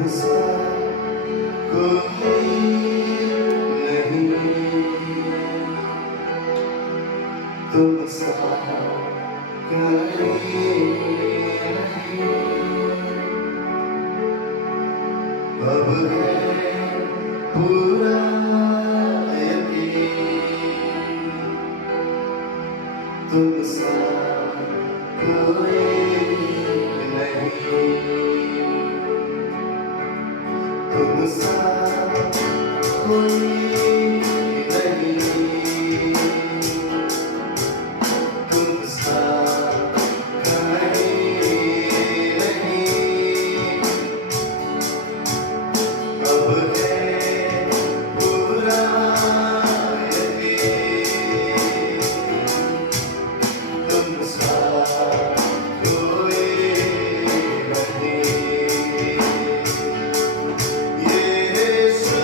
तुमसा कोई नहीं, तुमसा कोई नहीं। अब है पूरा यकीन, तुमसा कोई नहीं, तुमसा कोई नहीं, तुमसा कोई नहीं। अब है पूरा यकीन, तुमसा कोई नहीं। यीशु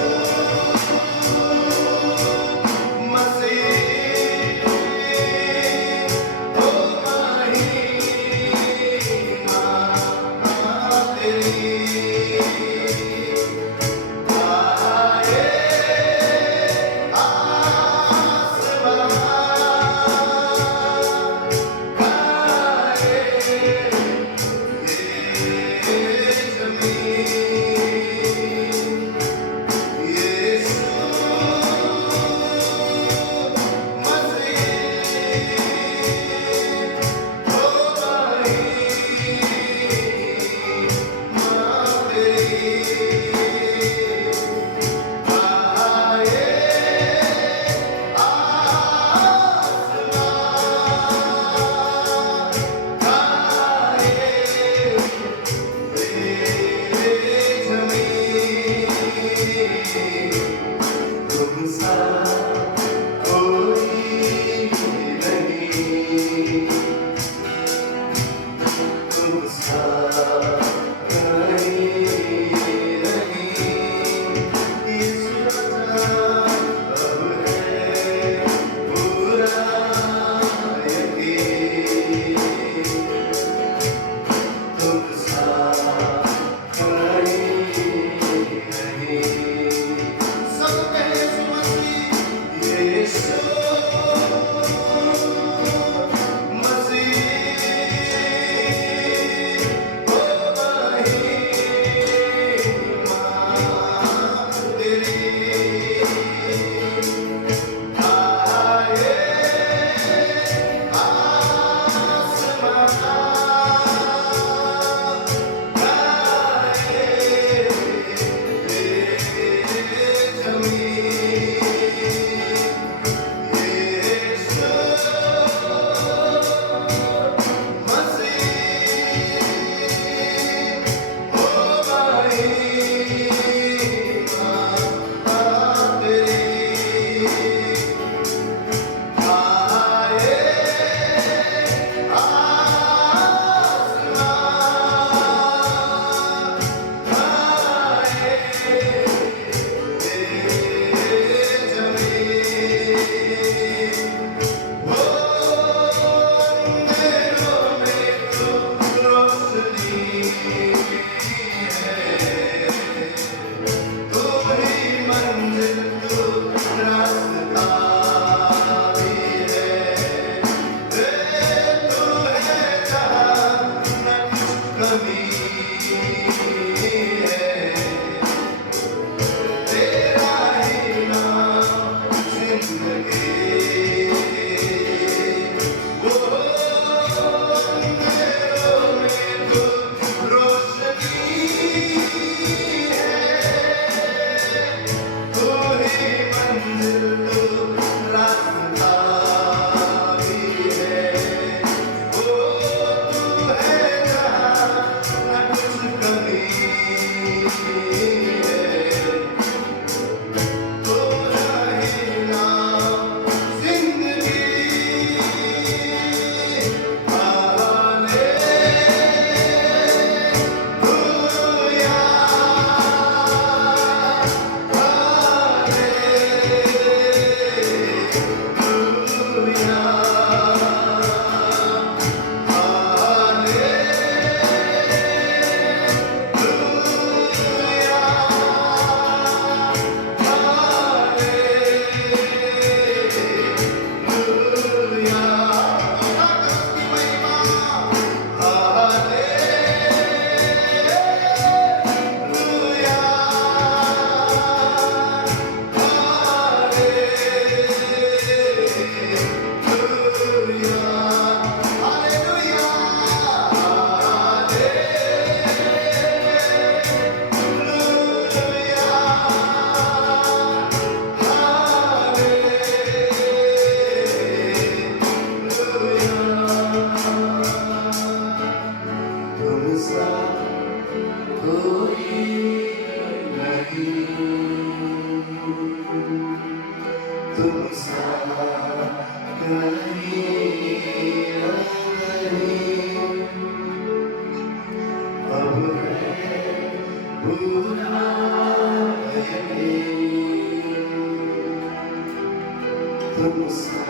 तुम सा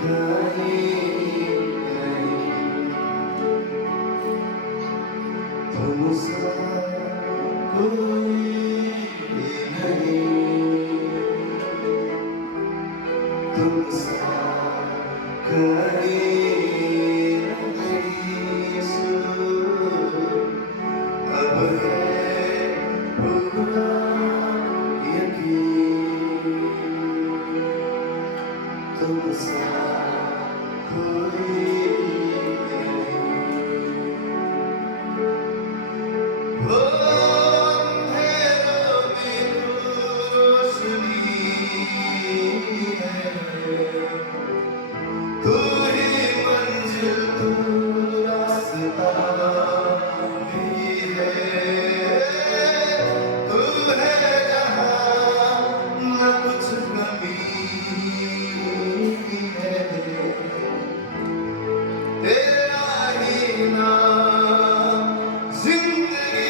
कहीं नहीं, तुम सा कोई नहीं, तुम सा कहीं नहीं यीशु, अब है पूरा यकीन, तुम सा कोई नहीं। वो अंधेरों में तू रोशनी है, तू ही मंजिल तू रास्ता भी है, तू है जहाँ न कुछ कमी है, तेरा ही नाम जिंदगी,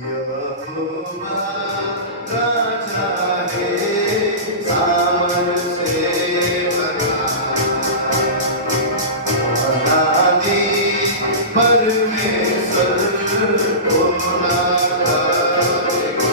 यहोवा राजा है सामर से बना, अनादि परमेश्वर होना करेगा,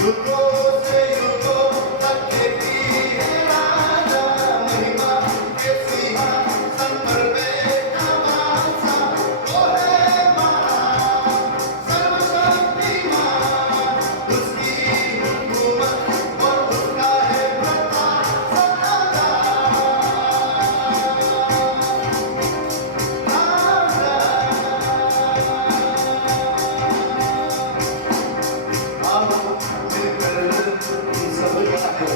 युगों से युगों तक की है राजा महिमा के सिंहासन पर बैठा बादशाह वो है महान सर्वशक्तिमान उसकी हुकूमत और उसका है प्रताप सदा आओ मिलकर सब गाए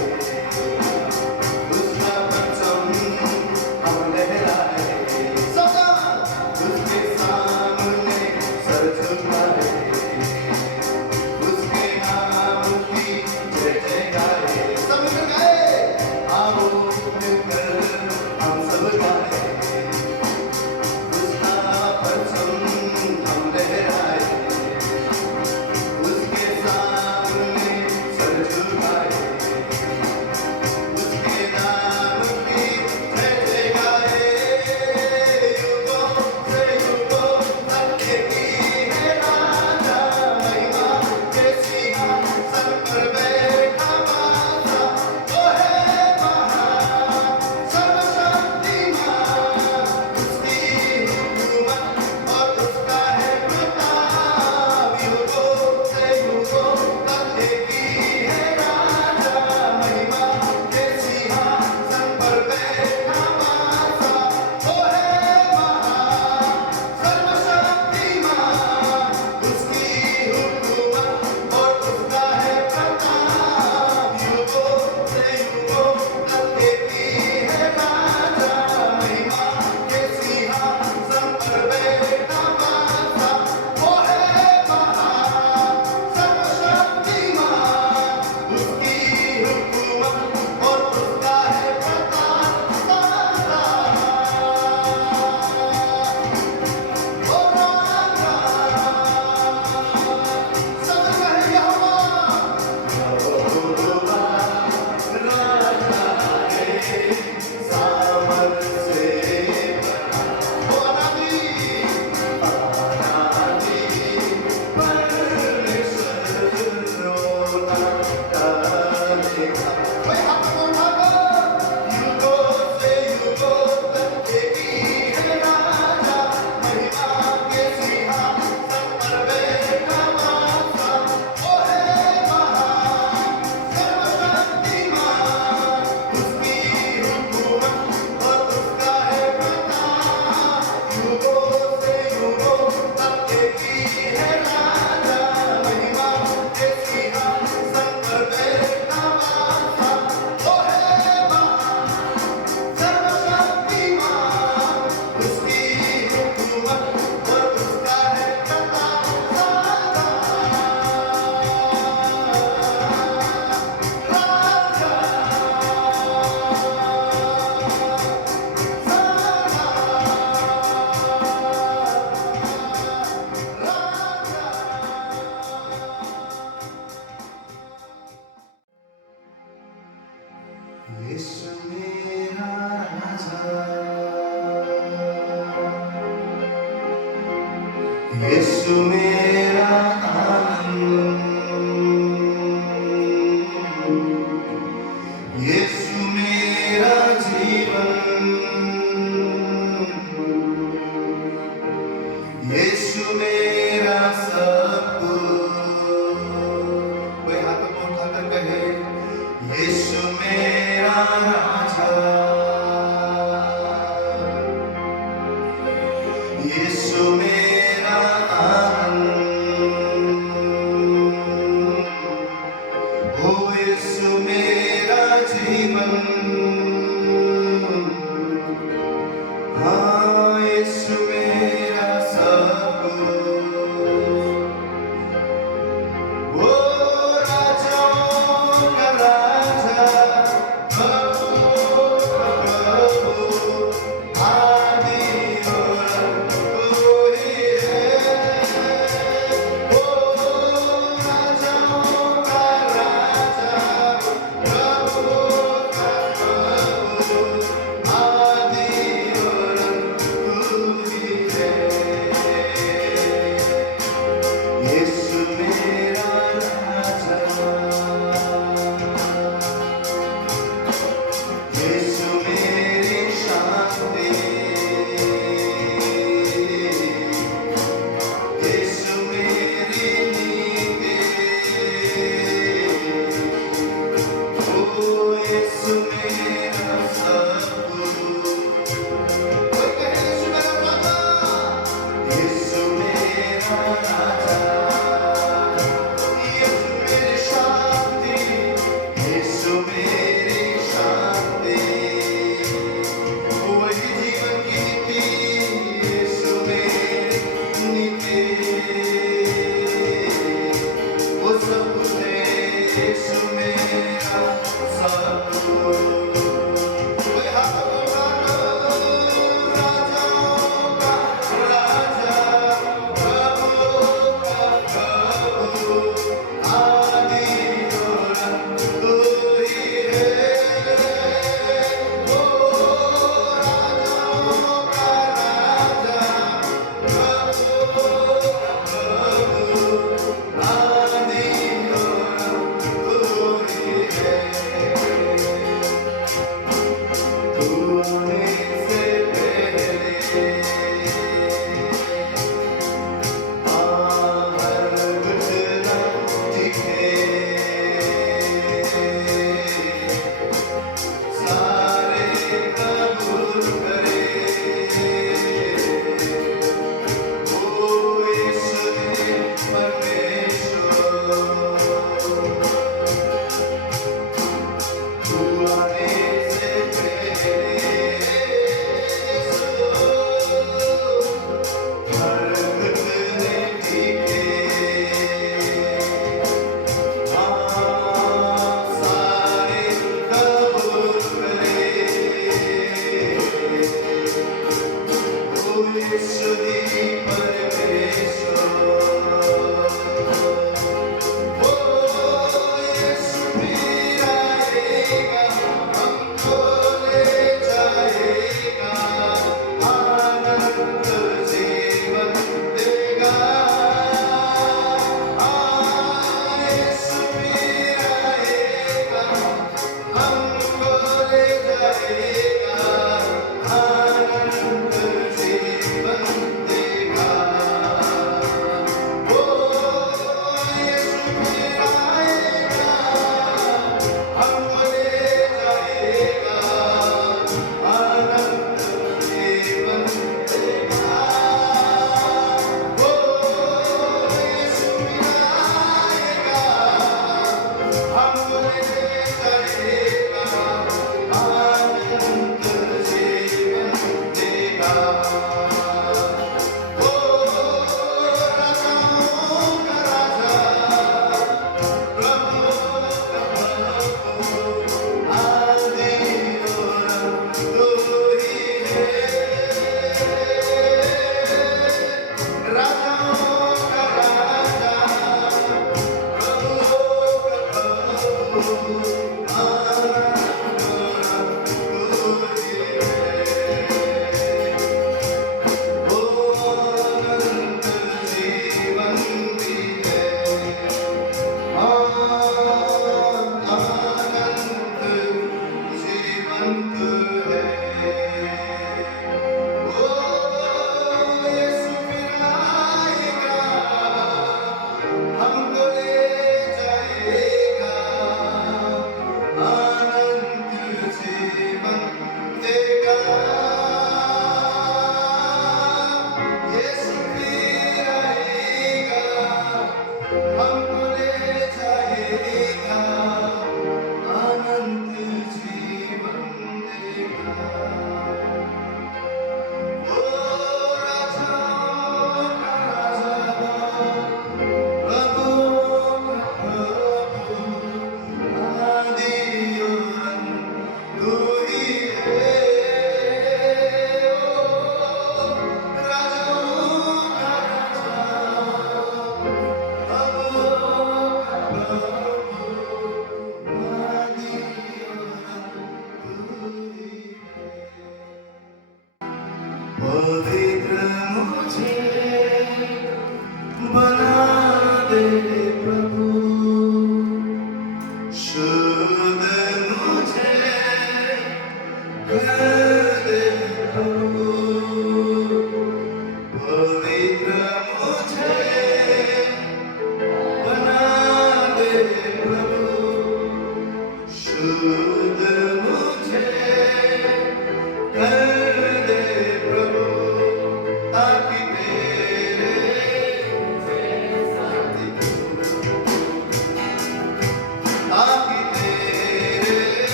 उसका परचम हम लहराए सदा उसके सामने सर झुकाए उसके नाम की जय जय गाए सब मिल गए आओ मिलकर हम सब गाए उसका परचम हम लहराए उसके सामने सर झुकाए उसके नाम की जय जय गाए युगों से युगों तक की है राजा महिमा के सिंहासन पर बैठा बादशाह वो है महान सर्वशक्तिमान उसकी हुकूमत और उसका है प्रताप युगों से युगों तक की है राजा महिमा के सिंहासन पर बैठा बादशाह वो है महान सर्वशक्तिमान उसकी हुकूमत और उसका है प्रताप युगों से युगों तक की है राजा महिमा के सिंहासन पर बैठा बादशाह वो है महान सर्वशक्तिमान उसकी हुकूमत और उसका है प्रताप सदा ओ राजा सब कहे यहोवा यहोवा राजा है सामर्थ से ओ अनादि परमेश्वर रोना करेगा भाई हाथ को उठाकर युगों से युगों तक की है राजा महिमा के सिंहासन पर बैठा बादशाह वो है महान सर्वशक्तिमान उसकी हुकूमत और उसका है प्रताप युगों से युगों तक की है राजा महिमा के सिंहासन पर बैठा बादशाह वो है महान सर्वशक्तिमान उसकी हुकूमत और उसका है प्रताप सदा यीशु मेरा राजा यीशु मेरा आनंद यीशु मेरा जीवन यीशु मेरा सब कुछ कोई हाथ को उठाकर कहे यीशु मेरा राजा यीशु मेरा आनंद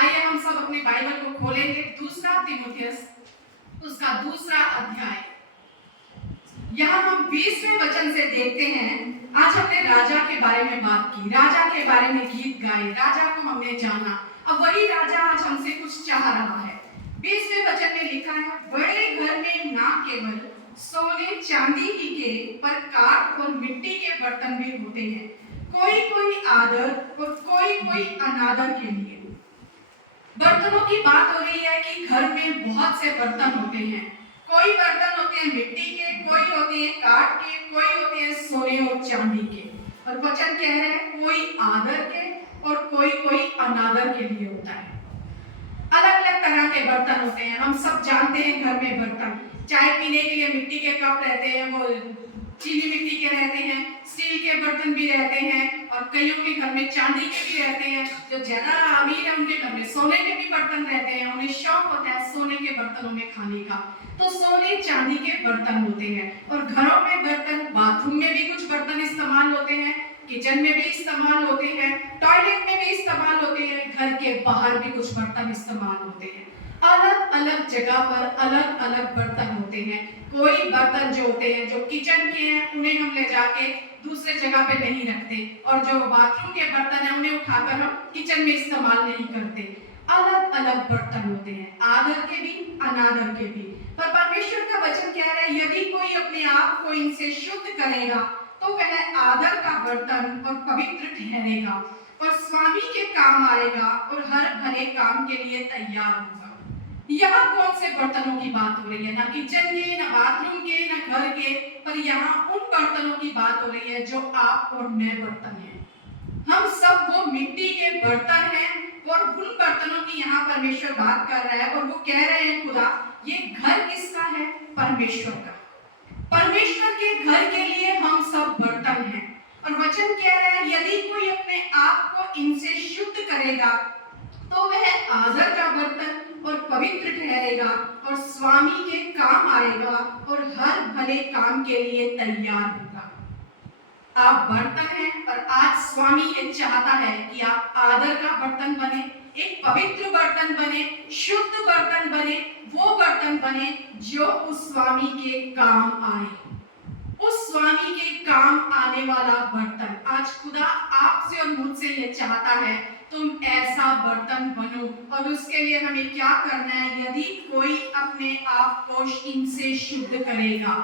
आइए हम सब अपने बाइबल को खोलेंगे दूसरा तीमुथियुस उसका 2 अध्याय। यहाँ हम 20वें वचन से देखते हैं। आज हमने राजा के बारे में बात की, राजा के बारे में गीत गाए, राजा को हमने जाना। अब वही राजा आज हमसे कुछ चाह रहा है। 20वें वचन में लिखा है, बड़े घर में ना केवल सोने चांदी ही के पर काठ और मिट्टी के बर्तन भी होते हैं, कोई कोई आदर और कोई कोई अनादर के लिए। बर्तनों की बात हो रही है कि घर में बहुत से बर्तन होते हैं। कोई बर्तन होते हैं मिट्टी के, कोई होते हैं काठ के, कोई होते हैं सोने और चांदी के। और वचन कह रहे हैं कोई आदर के और कोई कोई अनादर के लिए होता है। अलग अलग तरह के बर्तन होते हैं। हम सब जानते हैं घर में बर्तन, चाय पीने के लिए मिट्टी के कप रहते हैं, वो चीनी मिट्टी के रहते हैं, स्टील के बर्तन भी रहते हैं, और कईयों के घर में चांदी के भी रहते हैं। जो ज्यादा अमीर है उनके घर में सोने के भी बर्तन रहते हैं, उन्हें शौक होता है सोने के बर्तनों में खाने का, तो सोने चांदी के बर्तन होते हैं। और घरों में बर्तन, बाथरूम में भी कुछ बर्तन इस्तेमाल होते हैं, किचन में भी इस्तेमाल होते हैं, टॉयलेट में भी इस्तेमाल होते हैं, घर के बाहर भी कुछ बर्तन इस्तेमाल होते हैं। अलग अलग जगह पर अलग अलग बर्तन होते हैं। कोई बर्तन जो होते हैं जो किचन के हैं उन्हें हम ले जाके दूसरे जगह पे नहीं रखते, और जो बाथरूम के बर्तन हैं उन्हें उठाकर हम किचन में इस्तेमाल नहीं करते। अलग अलग बर्तन होते हैं, आदर के भी अनादर के भी। पर परमेश्वर का वचन कह रहा है, यदि कोई अपने आप को इनसे शुद्ध करेगा तो वह आदर का बर्तन और पवित्र ठहरेगा और स्वामी के काम आएगा और हर भले काम के लिए तैयार होगा। यहाँ कौन से बर्तनों की बात हो रही है? ना किचन के, ना बाथरूम के, ना घर के, पर यहाँ उन बर्तनों की बात हो रही है जो आप और मैं बर्तन हैं। हम सब वो मिट्टी के बर्तन हैं, और उन बर्तनों की यहाँ परमेश्वर बात कर रहा है। और वो कह रहे हैं, खुदा ये घर किसका है? परमेश्वर का। परमेश्वर के घर के लिए हम सब बर्तन हैं। और वचन कह रहा है, यदि कोई अपने आप को इनसे शुद्ध करेगा तो वह आदर का बर्तन और पवित्र ठहरेगा और स्वामी के काम आएगा और हर भले काम के लिए तैयार होगा। आप बर्तन हैं, और आज स्वामी ये चाहता है कि आप आदर का बर्तन बने, एक पवित्र बर्तन बने, शुद्ध बर्तन बने, वो बर्तन बने जो उस स्वामी के काम आए, उस स्वामी के काम आने वाला बर्तन। आज खुदा आपसे और मुझसे ये चाहता है, तुम ऐसा बर्तन बनो। और उसके लिए हमें क्या करना है? यदि कोई अपने आप को इनसे शुद्ध करेगा,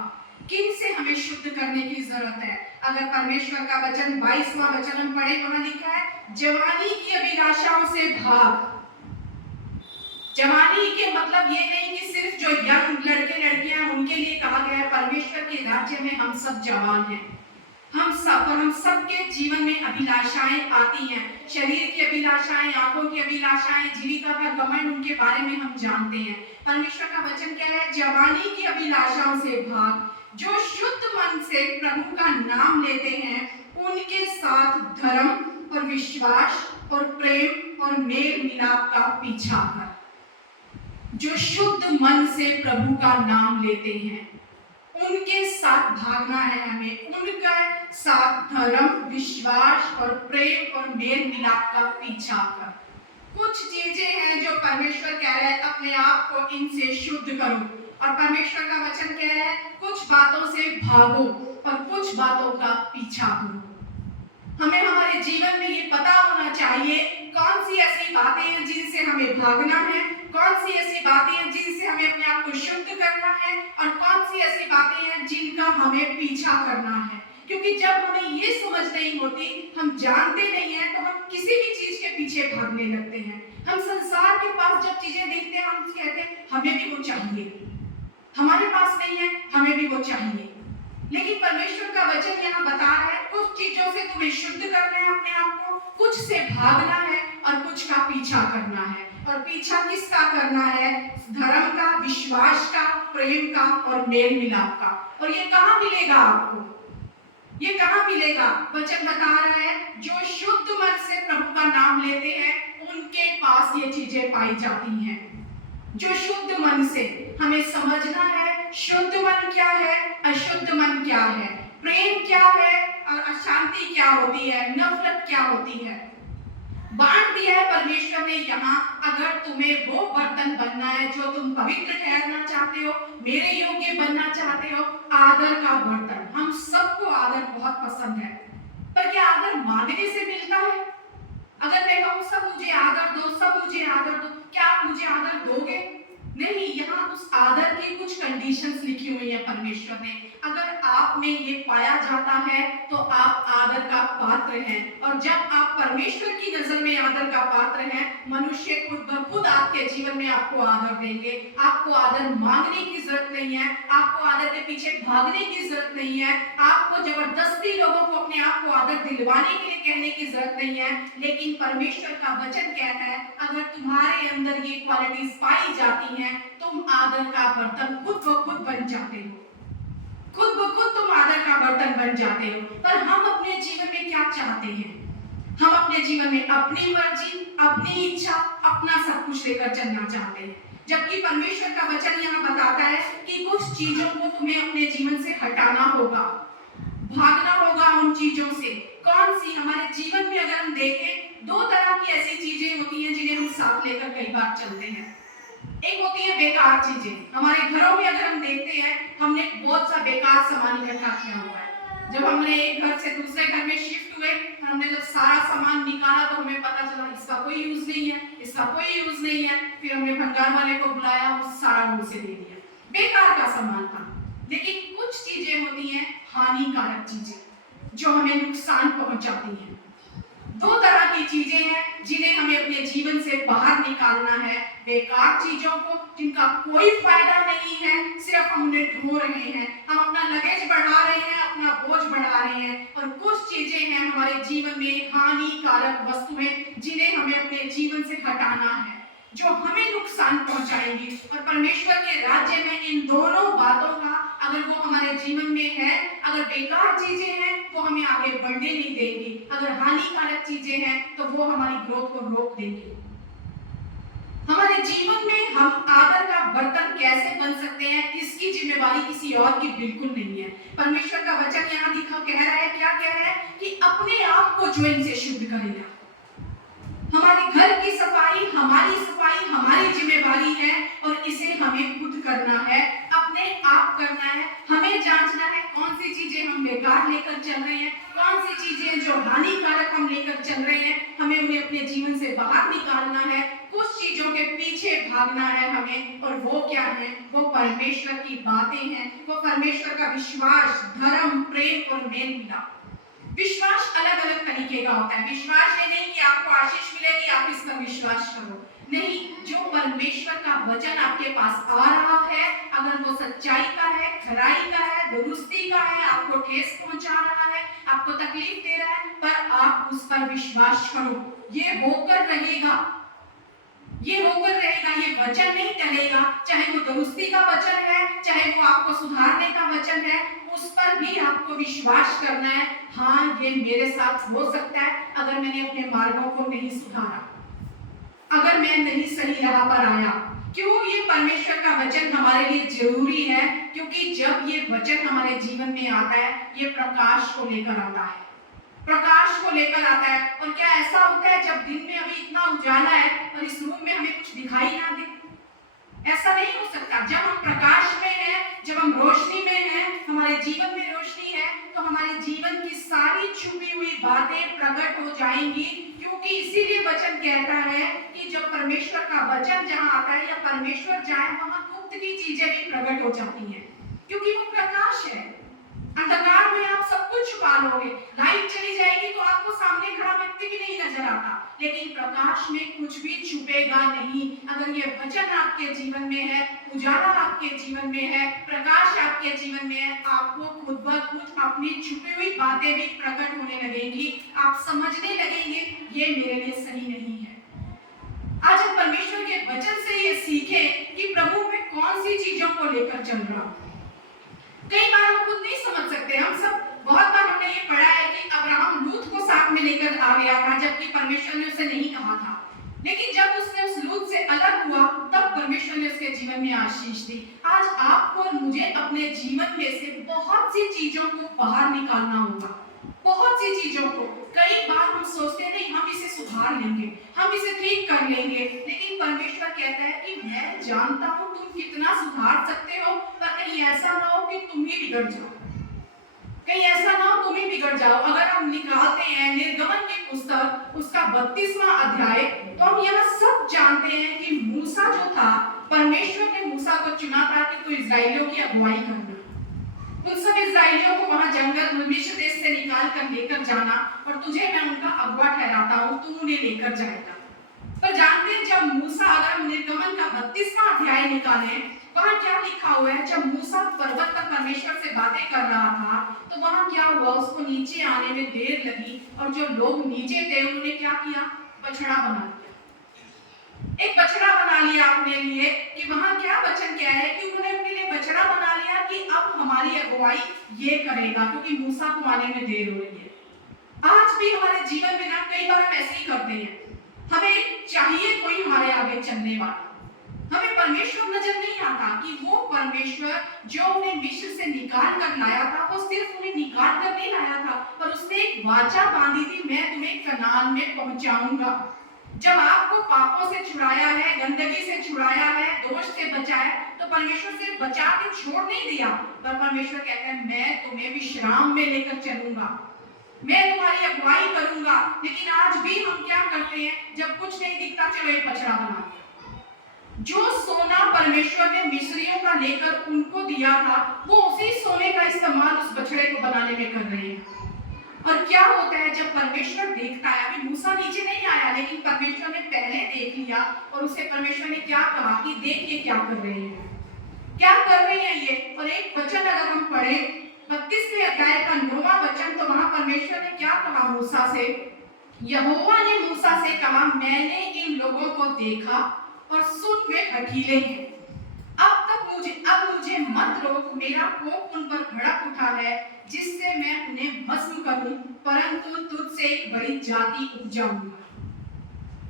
किन से हमें शुद्ध करने की जरूरत है? अगर परमेश्वर का वचन 22वां वचन हम पढ़े, वहां लिखा है, जवानी की अभिलाषाओं से भाग। जवानी के मतलब ये नहीं कि सिर्फ जो यंग लड़के लड़कियां उनके लिए कहा गया है। परमेश्वर के राज्य में हम सब जवान हैं, हम सब, और हम सबके जीवन में अभिलाषाएं आती हैं। शरीर की अभिलाषाएं, आंखों की अभिलाषाएं, जीविका का घमंड, उनके बारे में हम जानते हैं। परमेश्वर का वचन क्या है? जवानी की अभिलाषाओं से भाग, जो शुद्ध मन से प्रभु का नाम लेते हैं उनके साथ धर्म और विश्वास और प्रेम और मेल मिलाप का पीछा कर। जो शुद्ध मन से प्रभु का नाम लेते हैं उनके साथ भागना है हमें, उनका साथ धर्म, विश्वास और प्रेम और मेल मिलाप का पीछा कर। कुछ चीजें हैं जो परमेश्वर कह रहा है, अपने आप को इनसे शुद्ध करो। और परमेश्वर का वचन कह रहा है, कुछ बातों से भागो और कुछ बातों का पीछा करो। हमें हमारे जीवन में ये पता होना चाहिए कौन सी ऐसी बातें हैं जिनसे हमें भागना है, कौन सी ऐसी बातें हैं जिनसे हमें अपने आप को शुद्ध करना है, और कौन सी ऐसी बातें हैं जिनका हमें पीछा करना है। क्योंकि जब हमें ये समझ नहीं होती, हम जानते नहीं है, तो हम किसी भी चीज के पीछे भागने लगते हैं। हम संसार के पास जब चीजें देखते हैं, हम कहते हैं हमें भी वो चाहिए, हमारे पास नहीं है, हमें भी वो चाहिए। लेकिन परमेश्वर का वचन यहाँ बता रहा है, कुछ चीजों से तुम्हें शुद्ध करना है अपने आप को, कुछ से भागना है और कुछ का पीछा करना है। और पीछा किसका करना है? धर्म का, विश्वास का, प्रेम का और मेल मिलाप का। और ये कहाँ मिलेगा आपको? ये कहाँ मिलेगा? वचन बता रहा है, जो शुद्ध मन से प्रभु का नाम लेते हैं उनके पास ये चीजें पाई जाती हैं। जो शुद्ध मन से, हमें समझना है शुद्ध मन क्या है, अशुद्ध मन क्या है, प्रेम क्या है और अशांति क्या होती है, नफरत क्या होती है। बांट दिया है परमेश्वर ने यहाँ। अगर तुम्हें वो बर्तन बनना है जो तुम पवित्र ठहरना चाहते हो, मेरे योग्य बनना चाहते हो, आदर का बर्तन। हम सबको आदर बहुत पसंद है, पर क्या आदर मांगने से मिलता है? अगर मैं कहूँ सब मुझे आदर दो, सब मुझे आदर दो, क्या आप मुझे आदर दोगे? नहीं। यहाँ उस आदर की कुछ कंडीशंस लिखी हुई है परमेश्वर ने। अगर आप में ये पाया जाता है तो आप आदर का पात्र हैं। और जब आप परमेश्वर की नजर में आदर का पात्र हैं, मनुष्य खुद ब खुद आपके जीवन में आपको आदर देंगे। आपको आदर मांगने की जरूरत नहीं है, आपको आदर के पीछे भागने की जरूरत नहीं है, आपको जबरदस्ती लोगों को अपने आप को आदर दिलवाने के लिए कहने की जरूरत नहीं है। लेकिन परमेश्वर का वचन कहता है, अगर तुम्हारे अंदर ये क्वालिटीज पाई जाती हैं, तुम आदर का बर्तन खुद ब खुद बन जाते हो। खुद ब खुद तुम आदर का बर्तन बन जाते हो। पर हम अपने जीवन में क्या चाहते हैं? हम अपने जीवन में अपनी मर्जी, अपनी इच्छा, अपना सब कुछ लेकर चलना चाहते हैं। जबकि परमेश्वर का वचन यहाँ बताता है कि कुछ चीजों को तुम्हें अपने जीवन से हटाना होगा, भागना होगा उन चीजों से। कौन सी? हमारे जीवन में अगर हम देखें, दो तरह की ऐसी चीजें होती हैं जिन्हें हम साथ लेकर कई बार चलते हैं। एक होती है बेकार चीजें। हमारे घरों में अगर हम देखते हैं, हमने बहुत सा बेकार सामान इकट्ठा किया हुआ है। जब हमने एक घर से दूसरे घर में शिफ्ट हुए, हमने जब सारा सामान निकाला तो हमें पता चला इसका कोई यूज नहीं है, इसका कोई यूज नहीं है। फिर हमने भंगार वाले को बुलाया और सारा मुझसे दे दिया। बेकार का सामान था। लेकिन कुछ चीजें होती हैं हानिकारक चीजें, जो हमें नुकसान पहुंचाती हैं। दो तरह की चीजें हैं जिन्हें हमें अपने जीवन से बाहर निकालना है। बेकार चीजों को जिनका कोई फायदा नहीं है, सिर्फ हम उन्हें ढो रहे हैं, हम अपना लगेज बढ़ा रहे हैं, अपना बोझ बढ़ा रहे हैं। और कुछ चीजें हैं हमारे जीवन में हानिकारक वस्तुएं, जिन्हें हमें अपने जीवन से हटाना है, जो हमें नुकसान पहुंचाएंगी। और परमेश्वर के राज्य में इन दोनों बातों का अगर वो हमारे जीवन में है, अगर बेकार चीजें हैं वो हमें आगे बढ़ने नहीं देंगी, अगर हानिकारक चीजें हैं तो वो हमारी ग्रोथ को रोक देंगी। हमारे जीवन में हम आदर का बर्तन कैसे बन सकते हैं, इसकी जिम्मेवारी किसी और की बिल्कुल नहीं है। परमेश्वर का वचन यहाँ लिखा कह रहा है, क्या कह रहा है कि अपने आप को जो इनसे शुद्ध करेगा। हमारे घर की सफाई, हमारी जिम्मेवारी है और इसे हमें खुद करना है, अपने आप करना है। हमें जांचना है कौन सी चीजें हम बेकार लेकर चल रहे हैं, कौन सी चीजें जो हानिकारक हम लेकर चल रहे हैं, हमें उन्हें अपने जीवन से बाहर निकालना है। कुछ चीजों के पीछे भागना है हमें, और वो क्या है? वो परमेश्वर की बातें हैं, वो परमेश्वर का विश्वास, धर्म, प्रेम और मेल मिलाप। विश्वास अलग अलग तरीके का होता है। विश्वास ये नहीं कि आपको आशीष मिलेगी, आप इस पर विश्वास करो। नहीं, जो परमेश्वर का वचन आपके पास आ रहा है, अगर वो सच्चाई का है, खराई का है, दुरुस्ती का है, आपको ठेस पहुंचा रहा है, आपको तकलीफ दे रहा है, पर आप उस पर विश्वास करो। ये होकर रहेगा, ये होकर रहेगा, ये वचन नहीं टलेगा। चाहे वो दुरुस्ती का वचन है, चाहे वो आपको सुधारने का वचन है, उस पर भी आपको विश्वास करना है। हाँ, ये मेरे साथ हो सकता है अगर मैंने अपने मार्गों को नहीं सुधारा, अगर मैं नहीं सही राह पर आया। क्यों ये परमेश्वर का वचन हमारे लिए जरूरी है? क्योंकि जब ये वचन हमारे जीवन में आता है, ये प्रकाश को लेकर आता है, प्रकाश को लेकर आता है। और क्या ऐसा होता है जब दिन में अभी इतना उजाला है और इस रूम में हमें कुछ दिखाई ना दे? ऐसा नहीं हो सकता। जब हम प्रकाश में हैं, जब हम रोशनी में हैं, हमारे जीवन में रोशनी है, तो हमारे जीवन की सारी छुपी हुई बातें प्रकट हो जाएंगी। क्योंकि इसीलिए वचन कहता है कि जब परमेश्वर का वचन जहां आता है या परमेश्वर जाए, वहां गुप्त की चीजें भी प्रकट हो जाती हैं, क्योंकि वो प्रकाश है। अंधकार में आप सब कुछ छुपा लोगे, लाइट चली जाएगी तो आपको सामने खड़ा व्यक्ति भी नहीं नजर आता, लेकिन प्रकाश में कुछ भी छुपेगा नहीं। अगर ये वचन आपके जीवन में है, उजाला आपके जीवन में है, प्रकाश आपके जीवन में है, आपको खुद ब खुद अपनी छुपी हुई बातें भी प्रकट होने लगेंगी। आप समझने लगेंगे ये मेरे लिए सही नहीं है। आज हम परमेश्वर के वचन से ये सीखें कि प्रभु में कौन सी चीजों को लेकर चल रहा हूं। कई बार हम खुद नहीं समझ सकते। हम सब बहुत बार हमने ये पढ़ा है कि अब्राहम लूत को साथ में लेकर आ गया था, जबकि परमेश्वर ने उसे नहीं कहा था। लेकिन जब उसने उस लूत से अलग हुआ, तब परमेश्वर ने उसके जीवन में आशीष दी। आज आपको और मुझे अपने जीवन में से बहुत सी चीजों को बाहर निकालना होगा। बहुत सी चीजों को कई बार हम सोचते हैं नहीं हम इसे सुधार लेंगे, हम इसे ठीक कर लेंगे, लेकिन परमेश्वर कहता है कि मैं जानता हूं तुम कितना सुधार सकते हो, पर कहीं ऐसा ना हो कि तुम ही बिगड़ जाओ, कहीं ऐसा ना हो तुम ही बिगड़ जाओ। अगर हम निकालते हैं निर्गमन की पुस्तक उसका 32वां अध्याय, तो हम यहाँ सब जानते हैं कि मूसा जो था, परमेश्वर ने मूसा को चुना था कि तू इस्राएलियों की अगुवाई करना, उन सब इस्राएलियों को वहां जंगल मिस्र देश से निकाल कर लेकर जाना, और तुझे मैं उनका अगुवा ठहराता हूं, तू उन्हें लेकर जाएगा। पर जानते हैं जब मूसा, अगर निर्गमन का 32वां अध्याय निकालें, वहां क्या लिखा हुआ है, जब मूसा पर्वत पर परमेश्वर से बातें कर रहा था, तो वहां क्या हुआ, उसको नीचे आने में देर लगी, और जो लोग नीचे थे उन्होंने क्या किया, बछड़ा बना लिया, एक बछड़ा बना लिया अपने लिए। कि वहां क्या वचन क्या है कि उन्होंने अपने लिए बछड़ा बना लिया कि अब हमारी अगुवाई ये करेगा, क्योंकि मूसा को आने में देर हो रही है। आज भी हमारे जीवन में ना कई बार हम ऐसे ही करते हैं, हमें चाहिए कोई हमारे आगे चलने वाला, हमें परमेश्वर नजर नहीं आता कि वो परमेश्वर जो उन्हें मिस्र से निकाल कर लाया था, वो सिर्फ उन्हें निकाल कर नहीं लाया था, पर उसने एक वाचा बांधी थी, मैं तुम्हें कनान में पहुंचाऊंगा। जब आपको पापों से छुड़ाया है, गंदगी से छुड़ाया है, दोष से बचाया, तो परमेश्वर से बचा के छोड़ नहीं दिया, पर परमेश्वर कहता है मैं तुम्हें विश्राम में लेकर चलूंगा, मैं तुम्हारी अगुवाई करूंगा। लेकिन आज भी हम क्या करते हैं, जब कुछ नहीं दिखता चलो एक बछड़ा बना लिया। जो सोना परमेश्वर ने मिस्रियों का लेकर उनको दिया था, वो उसी सोने का इस्तेमाल उस बछड़े को बनाने में कर रहे हैं। और क्या होता है जब परमेश्वर देखता है, अभी मूसा नीचे नहीं आया, लेकिन परमेश्वर ने पहले देख लिया, और उसे परमेश्वर ने क्या कहा कि देख ये क्या कर रहे हैं, क्या कर रहे हैं ये। और एक वचन अगर हम पढ़े 32वें अध्याय का 9वां वचन, तो वहां परमेश्वर ने क्या कहा मूसा से, यहोवा ने मूसा से कहा मैंने इन लोगों को देखा और सुन वे हठीले हैं, अब मुझे मत रोक, मेरा कोप उन पर भड़क उठा है जिससे मैं उन्हें भस्म करूं, परंतु तुझसे एक बड़ी जाति उपजाऊंगा।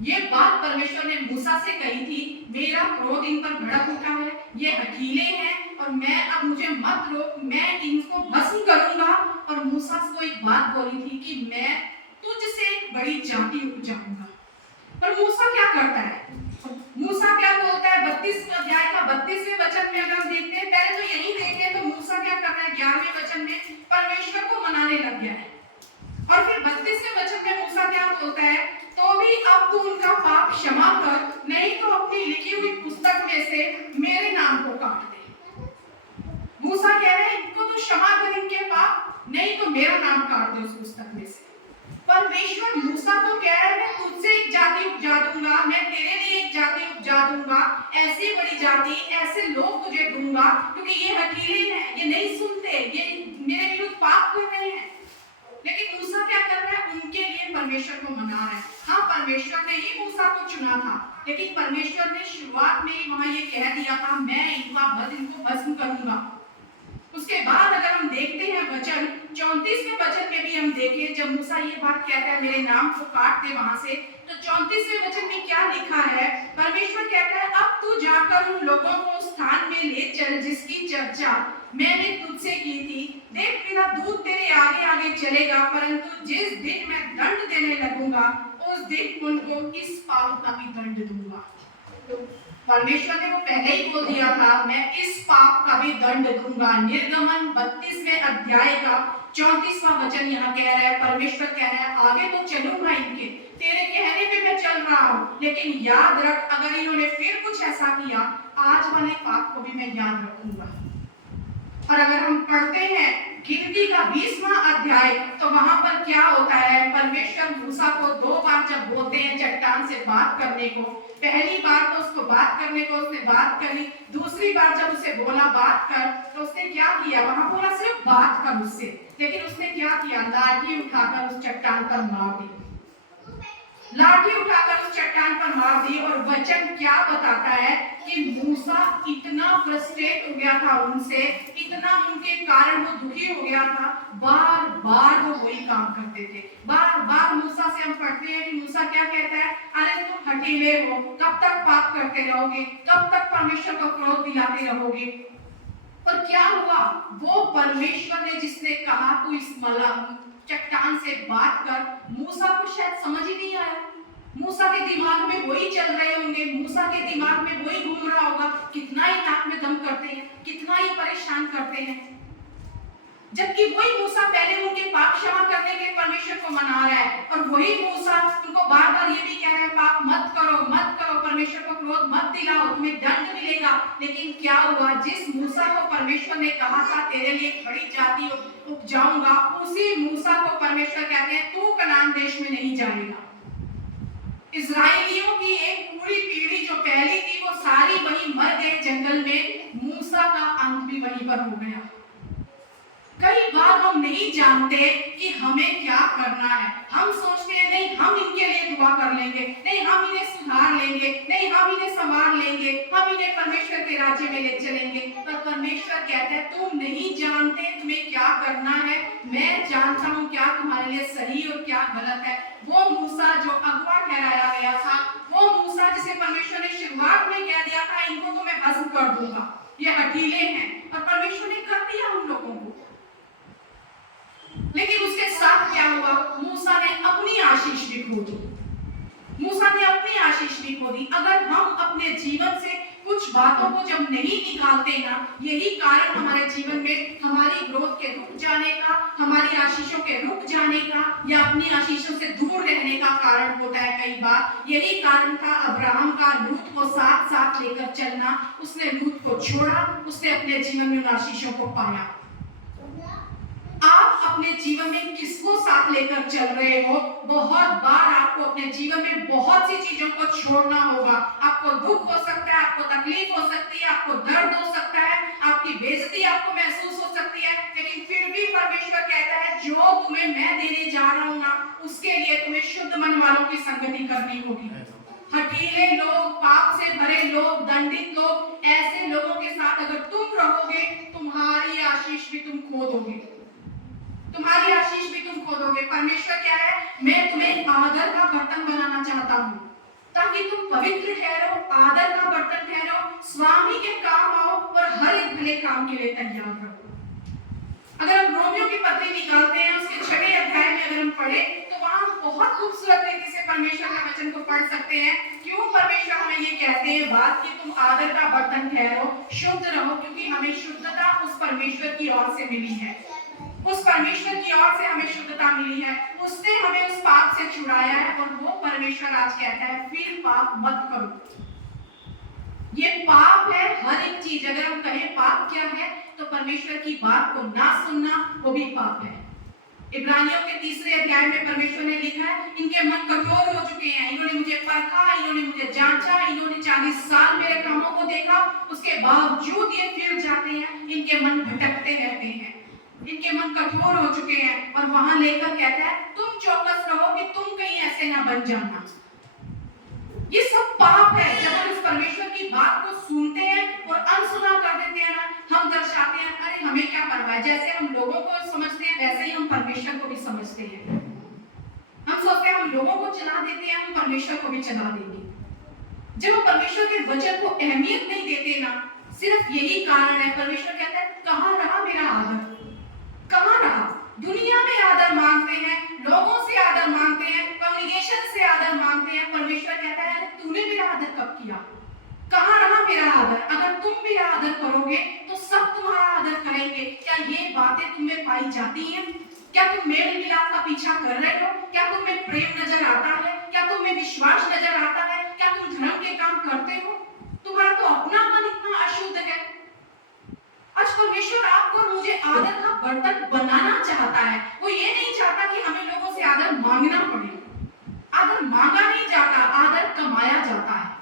ये बात परमेश्वर ने मूसा से कही थी, मेरा क्रोध इन पर भड़क उठा है, ये हठीले हैं, और अब मुझे मत रोक, मैं इनको भस्म करूंगा। और मूसा को एक बात बोली थी कि मैं तुझसे एक बड़ी जाति उपजाऊंगा। पर मूसा क्या करता है, मूसा क्या बोलता है 32वें अध्याय का 32वें वचन में अगर देखते हैं, पहले तो यही देखते हैं, तो मूसा क्या कर रहा है 11वें वचन में, परमेश्वर को मनाने लग गया है। और फिर 32वें वचन में मूसा क्या बोलता है, तो भी अब तू उनका पाप क्षमा कर, नहीं तो अपनी लिखी हुई पुस्तक में से मेरे नाम को काट दे। मूसा कह रहे हैं इनको तो क्षमा कर इनके पाप, नहीं तो मेरा नाम काट दे उस पुस्तक में से। परमेश्वर मूसा को कह रहा है मैं तुझसे एक जाति उपजा दूंगा, मैं तेरे लिए एक जाति उपजा दूंगा, ऐसी बड़ी जाति, ऐसे लोग तुझे दूंगा, क्योंकि ये हठीले हैं, ये नहीं सुनते, ये मेरे विरुद्ध पाप कर रहे हैं। लेकिन मूसा क्या कर रहा है, उनके लिए परमेश्वर को मना रहा है। हाँ, परमेश्वर ने ही मूसा को चुना था, लेकिन परमेश्वर ने शुरुआत में ही वहां ये कह दिया था मैं इनको भस्म करूंगा। उसके बाद अगर हम देखते हैं वचन 34वें वचन में भी हम देखें, जब मूसा ये बात कहता है मेरे नाम को काट दे वहां से, तो 34वें वचन में क्या लिखा है, परमेश्वर कहता है अब तू जाकर उन लोगों को उस स्थान में ले चल जिसकी चर्चा मैंने तुझसे की थी। देख मेरा दूत तेरे आगे आगे चलेगा, परंतु जिस दिन मैं दंड देने लगूंगा उस दिन उनको इस पाप का भी दंड दूंगा। तो परमेश्वर ने वो पहले ही बोल दिया था मैं इस पाप का भी दंड दूंगा। निर्गमन 32वें अध्याय का 34वां वचन यहाँ कह रहा है, परमेश्वर कह रहा है आगे तो चलूंगा इनके, तेरे कहने पे मैं चल रहा हूँ, लेकिन याद रख अगर इन्होंने फिर कुछ ऐसा किया, आज वाले पाप को भी मैं याद रखूंगा। और अगर हम पढ़ते हैं गिनती का 20वां अध्याय, तो वहां पर क्या होता है, परमेश्वर मूसा को 2 बार जब बोलते हैं चट्टान से बात करने को, पहली बार तो उसको बात करने को उसने बात करी, दूसरी बार जब उसे बोला बात कर, तो उसने क्या किया, वहां बोला सिर्फ बात कर उससे, लेकिन उसने क्या किया, लाठी उठाकर उस चट्टान पर मार दी, लाठी उठाकर उस चट्टान पर मार दी। और वचन क्या बताता है कि मूसा इतना फ्रस्ट्रेट हो गया था उनसे, इतना उनके कारण वो दुखी हो गया था, बार बार वो वही काम करते थे। बार बार मूसा से हम पढ़ते हैं कि मूसा क्या कहता है, अरे तुम हठीले हो, कब तक पाप करते रहोगे, कब तक परमेश्वर को क्रोध दिलाते रहोगे। और क्या हुआ, वो परमेश्वर ने जिसने कहा तू इस चट्टान से बात कर, मूसा को शायद समझ ही नहीं आया। मूसा के दिमाग में वही चल रहे होंगे, मूसा के दिमाग में वही घूम रहा होगा, कितना ही नाक में दम करते हैं, कितना ही परेशान करते हैं। जबकि वही मूसा पहले उनके पाप क्षमा करने के परमेश्वर को मना रहा है, और वही मूसा उनको बार बार ये भी कह रहा है पाप मत करो, मत करो, परमेश्वर को क्रोध मत दिलाओ, तुम्हें दंड मिलेगा। लेकिन क्या हुआ, जिस मूसा को परमेश्वर ने कहा था तेरे लिए बड़ी जाति उपजाऊंगा, उसी मूसा को परमेश्वर कहते हैं तू कनान देश में नहीं जाएगा। इस्राएलियों की एक पूरी पीढ़ी जो पहली थी वो सारी वहीं मर गए जंगल में, मूसा का अंत भी वहीं पर हो गया। कई बार हम नहीं जानते कि हमें क्या करना है। हम सोचते हैं नहीं हम इनके लिए दुआ कर लेंगे, नहीं हम इन्हें सुधार लेंगे, नहीं हम इन्हें संभाल लेंगे, हम इन्हें परमेश्वर के राज्य में ले चलेंगे। पर परमेश्वर कहता है तुम नहीं जानते तुम्हें क्या करना है, मैं जानता हूँ क्या तुम्हारे लिए सही और क्या गलत है। वो मूसा जो अगवा ठहराया गया था, वो मूसा जिसे परमेश्वर ने शुरुआत में कह दिया था इनको तो मैं भस्म कर दूंगा, ये हठीले हैं, और परमेश्वर ने कर दिया उन लोगों को। लेकिन उसके साथ क्या हुआ, मूसा ने अपनी आशीष भी खो दी। मूसा ने अपनी आशीष भी खो दी। अगर हम अपने जीवन से कुछ बातों को जब नहीं निकालते ना, यही कारण हमारे जीवन में हमारी ग्रोथ के रुक जाने का, हमारी आशीषों के रुक जाने का, या अपनी आशीषों से दूर रहने का कारण होता है। कई बार यही कारण था अब्राहम का लूत को साथ साथ लेकर चलना। उसने लूत को छोड़ा, उसने अपने जीवन में उन आशीषों को पाया। आप अपने जीवन में किसको साथ लेकर चल रहे हो? बहुत बार आपको अपने जीवन में बहुत सी चीजों को छोड़ना होगा। आपको दुख हो सकता है, आपको तकलीफ हो सकती है, आपको दर्द हो सकता है, आपकी बेइज्जती आपको महसूस हो सकती है, लेकिन फिर भी परमेश्वर कहता है जो तुम्हें मैं देने जा रहा हूँ ना, उसके लिए तुम्हें शुद्ध मन वालों की संगति करनी होगी। हठीले लोग, पाप से भरे लोग, दंडित लोग, ऐसे लोगों के साथ अगर तुम रहोगे, तुम्हारी आशीष भी तुम खो दोगे, तुम्हारी आशीष भी तुम खो दोगे। परमेश्वर क्या है, मैं तुम्हें आदर का बर्तन बनाना चाहता हूँ ताकि तुम पवित्र ठहरो, आदर का बर्तन ठहरो, स्वामी के काम आओ और हर एक भले काम के लिए तैयार रहो। अगर हम रोमियो की पत्री निकालते हैं, उसके 6वें अध्याय में अगर हम पढ़े तो वहां बहुत खूबसूरत तरीके से परमेश्वर के वचन को पढ़ सकते हैं। क्यों परमेश्वर हमें ये कहते हैं बात कि तुम आदर का बर्तन ठहरो, शुद्ध रहो, क्योंकि हमें शुद्धता उस परमेश्वर की ओर से मिली है। उस परमेश्वर की ओर से हमें शुद्धता मिली है, उसने हमें उस पाप से छुड़ाया है, और वो परमेश्वर आज कहता है फिर पाप मत करो। ये पाप है हर एक चीज। अगर हम कहें पाप क्या है, तो परमेश्वर की बात को ना सुनना वो भी पाप है। इब्रानियों के 3 अध्याय में परमेश्वर ने लिखा है इनके मन कठोर हो चुके हैं, इन्होंने मुझे परखा, इन्होंने मुझे जांचा, इन्होंने 40 साल मेरे कामों को देखा, उसके बावजूद ये फिर जाते हैं, इनके मन भटकते रहते हैं, इनके मन कठोर हो चुके हैं। और वहां लेकर कहता है तुम चौकस रहो कि तुम कहीं ऐसे ना बन जाना। ये सब पाप है। जब हम उस परमेश्वर की बात को सुनते हैं और अनसुना कर देते हैं ना, हम दर्शाते हैं अरे हमें क्या परवाह है। जैसे हम लोगों को समझते हैं वैसे ही हम परमेश्वर को भी समझते हैं। हम सोचते हैं हम लोगों को चला देते हैं, हम परमेश्वर को भी चला देंगे। जब हम परमेश्वर के वचन को अहमियत नहीं देते ना, सिर्फ यही कारण है। परमेश्वर कहता है कहाँ रहा मेरा आदर, कहाँ रहा? दुनिया में आदर मांगते हैं, लोगों से आदर मांगते हैं, कम्युनिकेशन से आदर मांगते हैं। परमेश्वर कहता है तूने मेरा आदर कब किया? कहाँ रहा मेरा आदर? अगर तुम मेरा आदर करोगे तो सब तुम्हारा आदर करेंगे। क्या ये बातें तुम्हें पाई जाती हैं? क्या तुम मेल मिलाप का पीछा कर रहे हो? क्या तुम्हें प्रेम नजर आता है? क्या तुम्हें विश्वास नजर आता है? क्या तुम धर्म के काम करते हो? तुम्हारा तो अपना मन इतना अशुद्ध है। आज परमेश्वर आपको और मुझे आदर का बर्तन बनाना चाहता है। वो ये नहीं चाहता कि हमें लोगों से आदर मांगना पड़े। आदर मांगा नहीं जाता, आदर कमाया जाता है।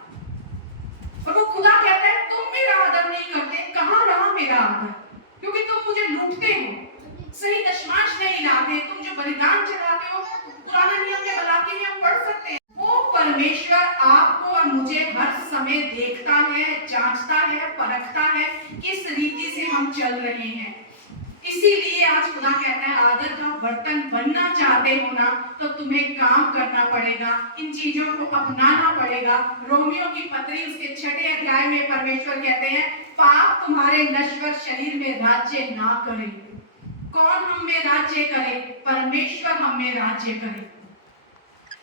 और वो खुदा कहता है तुम मेरा आदर नहीं करते, कहाँ रहा मेरा आदर? क्योंकि तुम मुझे लूटते हो, सही दशमांश नहीं लाते, तुम जो बलिदान चढ़ाते हो, पुराना नियम में बलाकी में हम पढ़ सकते हैं। वो परमेश्वर आपको और मुझे हर समय देखता है, जांचता है, परखता है किस रीति से हम चल रहे हैं। इसीलिए आज खुदा कहता है आदर का बर्तन बनना चाहते हो ना, तो तुम्हें काम करना पड़ेगा, इन चीजों को अपनाना पड़ेगा। रोमियो की पत्री उसके 6वें अध्याय में परमेश्वर कहते हैं पाप तुम्हारे नश्वर शरीर में राज्य ना करे। कौन हम में राज्य करे? परमेश्वर हम में राज्य करे।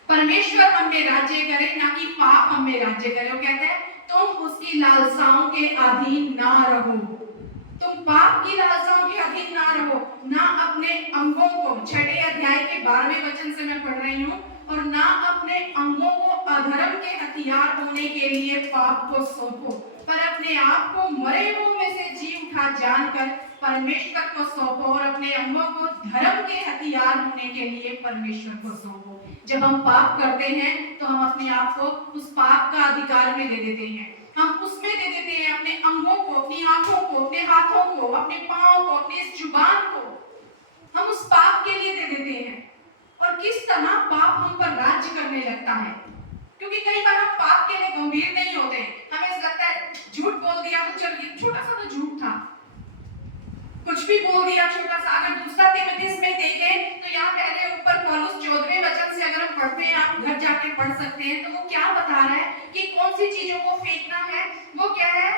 परमेश्वर हम में राज्य करे, ना कि पाप हम में राज्य करे। वो कहते हैं तुम उसकी लालसाओं के अधीन ना रहो। तुम पाप की लालसाओं के अधीन ना रहो, ना अपने अंगों को, 6 अध्याय के 12वें वचन से मैं पढ़ रही हूँ, और ना अपने अंगों को अधर्म के हथियार होने के लिए पाप को सौंपो, पर अपने आप को मरे हुओं में से जी उठा जानकर परमेश्वर को सौंपो, और अपने अंगों को धर्म के हथियार होने के लिए परमेश्वर को सौंपो। जब हम पाप करते हैं तो हम अपने आप को उस पाप का अधिकार में दे देते हैं। हम उसमें दे देते हैं अपने अंगों को, अपनी आंखों को, अपने हाथों को, अपने पांव को, अपनी इस जुबान को हम उस पाप के लिए दे देते हैं। और किस तरह पाप हम पर राज्य करने लगता है, क्योंकि कई बार हम पाप के लिए गंभीर नहीं होते। हमें ऐसा लगता है झूठ बोल दिया तो चलिए, छोटा सा तो झूठ था, कुछ भी बोल दिया छोटा सा। अगर दूसरा तीमुथियुस में देखें तो यहाँ पहले ऊपर पौलुस 14वें वचन से अगर हम पढ़ते हैं, आप घर जाके पढ़ सकते हैं, तो वो क्या बता रहा है कि कौन सी चीजों को फेंकना है। वो क्या है?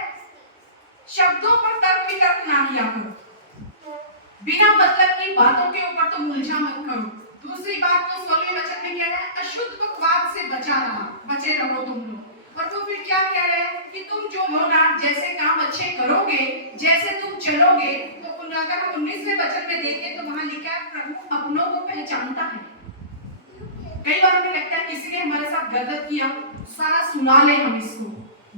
शब्दों पर तर्क वितर्क ना किया करो, बिना मतलब की बातों के ऊपर तो उलझा मत करो। दूसरी बात तो 16वें वचन में क्या है? अशुद्ध बकवास से बचे रहो तुम लोग। और वो फिर क्या कह रहे हैं कि तुम जो हो ना, जैसे काम अच्छे करोगे, जैसे तुम चलोगे, तो अगर हम 19वें वचन में देखें तो वहां लिखा है प्रभु अपनों को पहचानता है। कई बार हमें लगता है किसी ने हमारे साथ गलत किया, सारा सुना ले हम इसको,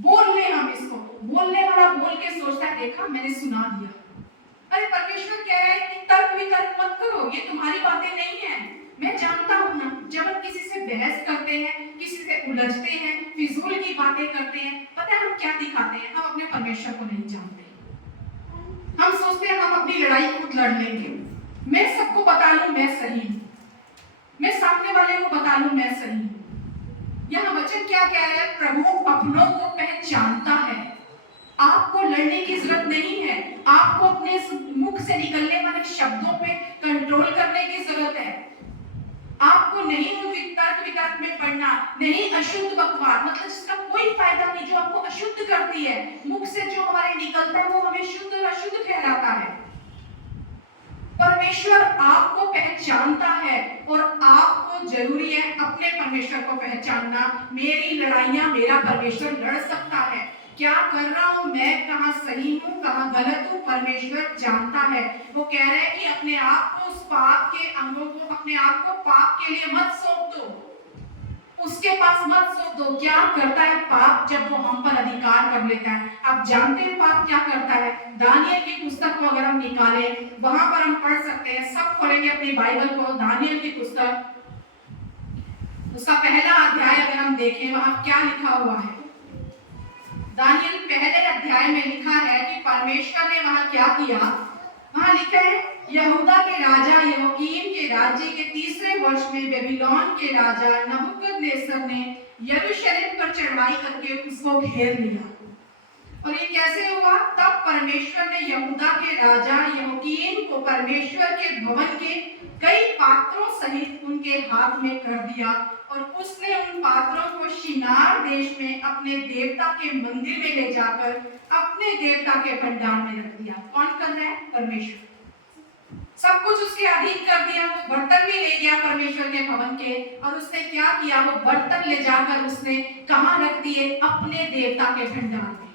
बोल ले हम इसको, बोलने वाला बोल के सोचता है देखा मैंने सुना दिया। अरे परमेश्वर कह रहा है कि तर्क वितर्क मत करो, ये तुम्हारी बातें नहीं है, मैं जानता हूं ना। जब हम किसी से बहस करते हैं, किसी से उलझते हैं, फिजूल की बातें करते हैं, पता है हम क्या दिखाते हैं? हम अपने परमेश्वर को नहीं जानते। हम सोचते हैं हम अपनी लड़ाई खुद लड़ लेंगे, मैं सबको बता लूं मैं सही हूं, मैं सामने वाले को बता लूं मैं सही हूं। यह वचन क्या कह रहा है? प्रभु अपनों को पहचानता है। आपको लड़ने की जरूरत नहीं है, आपको अपने मुख से निकलने वाले शब्दों पे कंट्रोल करने की जरूरत है। आपको नहीं तर्क वितर्क में पड़ना, नहीं अशुद्ध बकवास, मतलब जिसका कोई फायदा नहीं, जो आपको अशुद्ध करती है। मुख से जो हमारे निकलता है वो हमें शुद्ध और अशुद्ध ठहराता है। परमेश्वर आपको पहचानता है और आपको जरूरी है अपने परमेश्वर को पहचानना। मेरी लड़ाइयां मेरा परमेश्वर लड़ सकता है, क्या कर रहा हूं मैं, कहां सही हूं कहां गलत हूं, परमेश्वर जानता है। वो कह रहे हैं कि अपने आप को उस पाप के अंगों को, अपने आप को पाप के लिए मत सौंप दो, उसके पास मत सौंप दो। क्या करता है पाप? जब वो हम पर अधिकार कर लेता है। आप जानते हैं पाप क्या करता है? दानियल की पुस्तक को अगर हम निकालें, वहां पर हम पढ़ सकते हैं, सब खोलेंगे अपनी बाइबल को, दानियल की पुस्तक, उसका पहला अध्याय अगर हम देखें वहां क्या लिखा हुआ है। दानियल पहले अध्याय में लिखा है कि परमेश्वर ने वहां क्या किया। वहां लिखा है यहूदा के राजा यहोयाकीम के राज्य के 3रे वर्ष में बेबीलोन के राजा नबूकदनेस्सर ने यरूशलेम पर चढ़ाई करके उसको घेर लिया। और ये कैसे हुआ? तब परमेश्वर ने यहूदा के राजा यहोयाकीम को परमेश्वर के भवन के कई पात्रों सहित उनके हाथ में कर दिया, और उसने उन पात्रों को शिनार देश में अपने देवता के मंदिर में ले जाकर अपने देवता के भंडार में रख दिया। कौन कर रहा है? परमेश्वर। सब कुछ उसके अधीन कर दिया। वो बर्तन भी ले गया परमेश्वर के भवन के, और उसने क्या किया? वो बर्तन ले जाकर उसने कहां रख दिए? अपने देवता के भंडार में।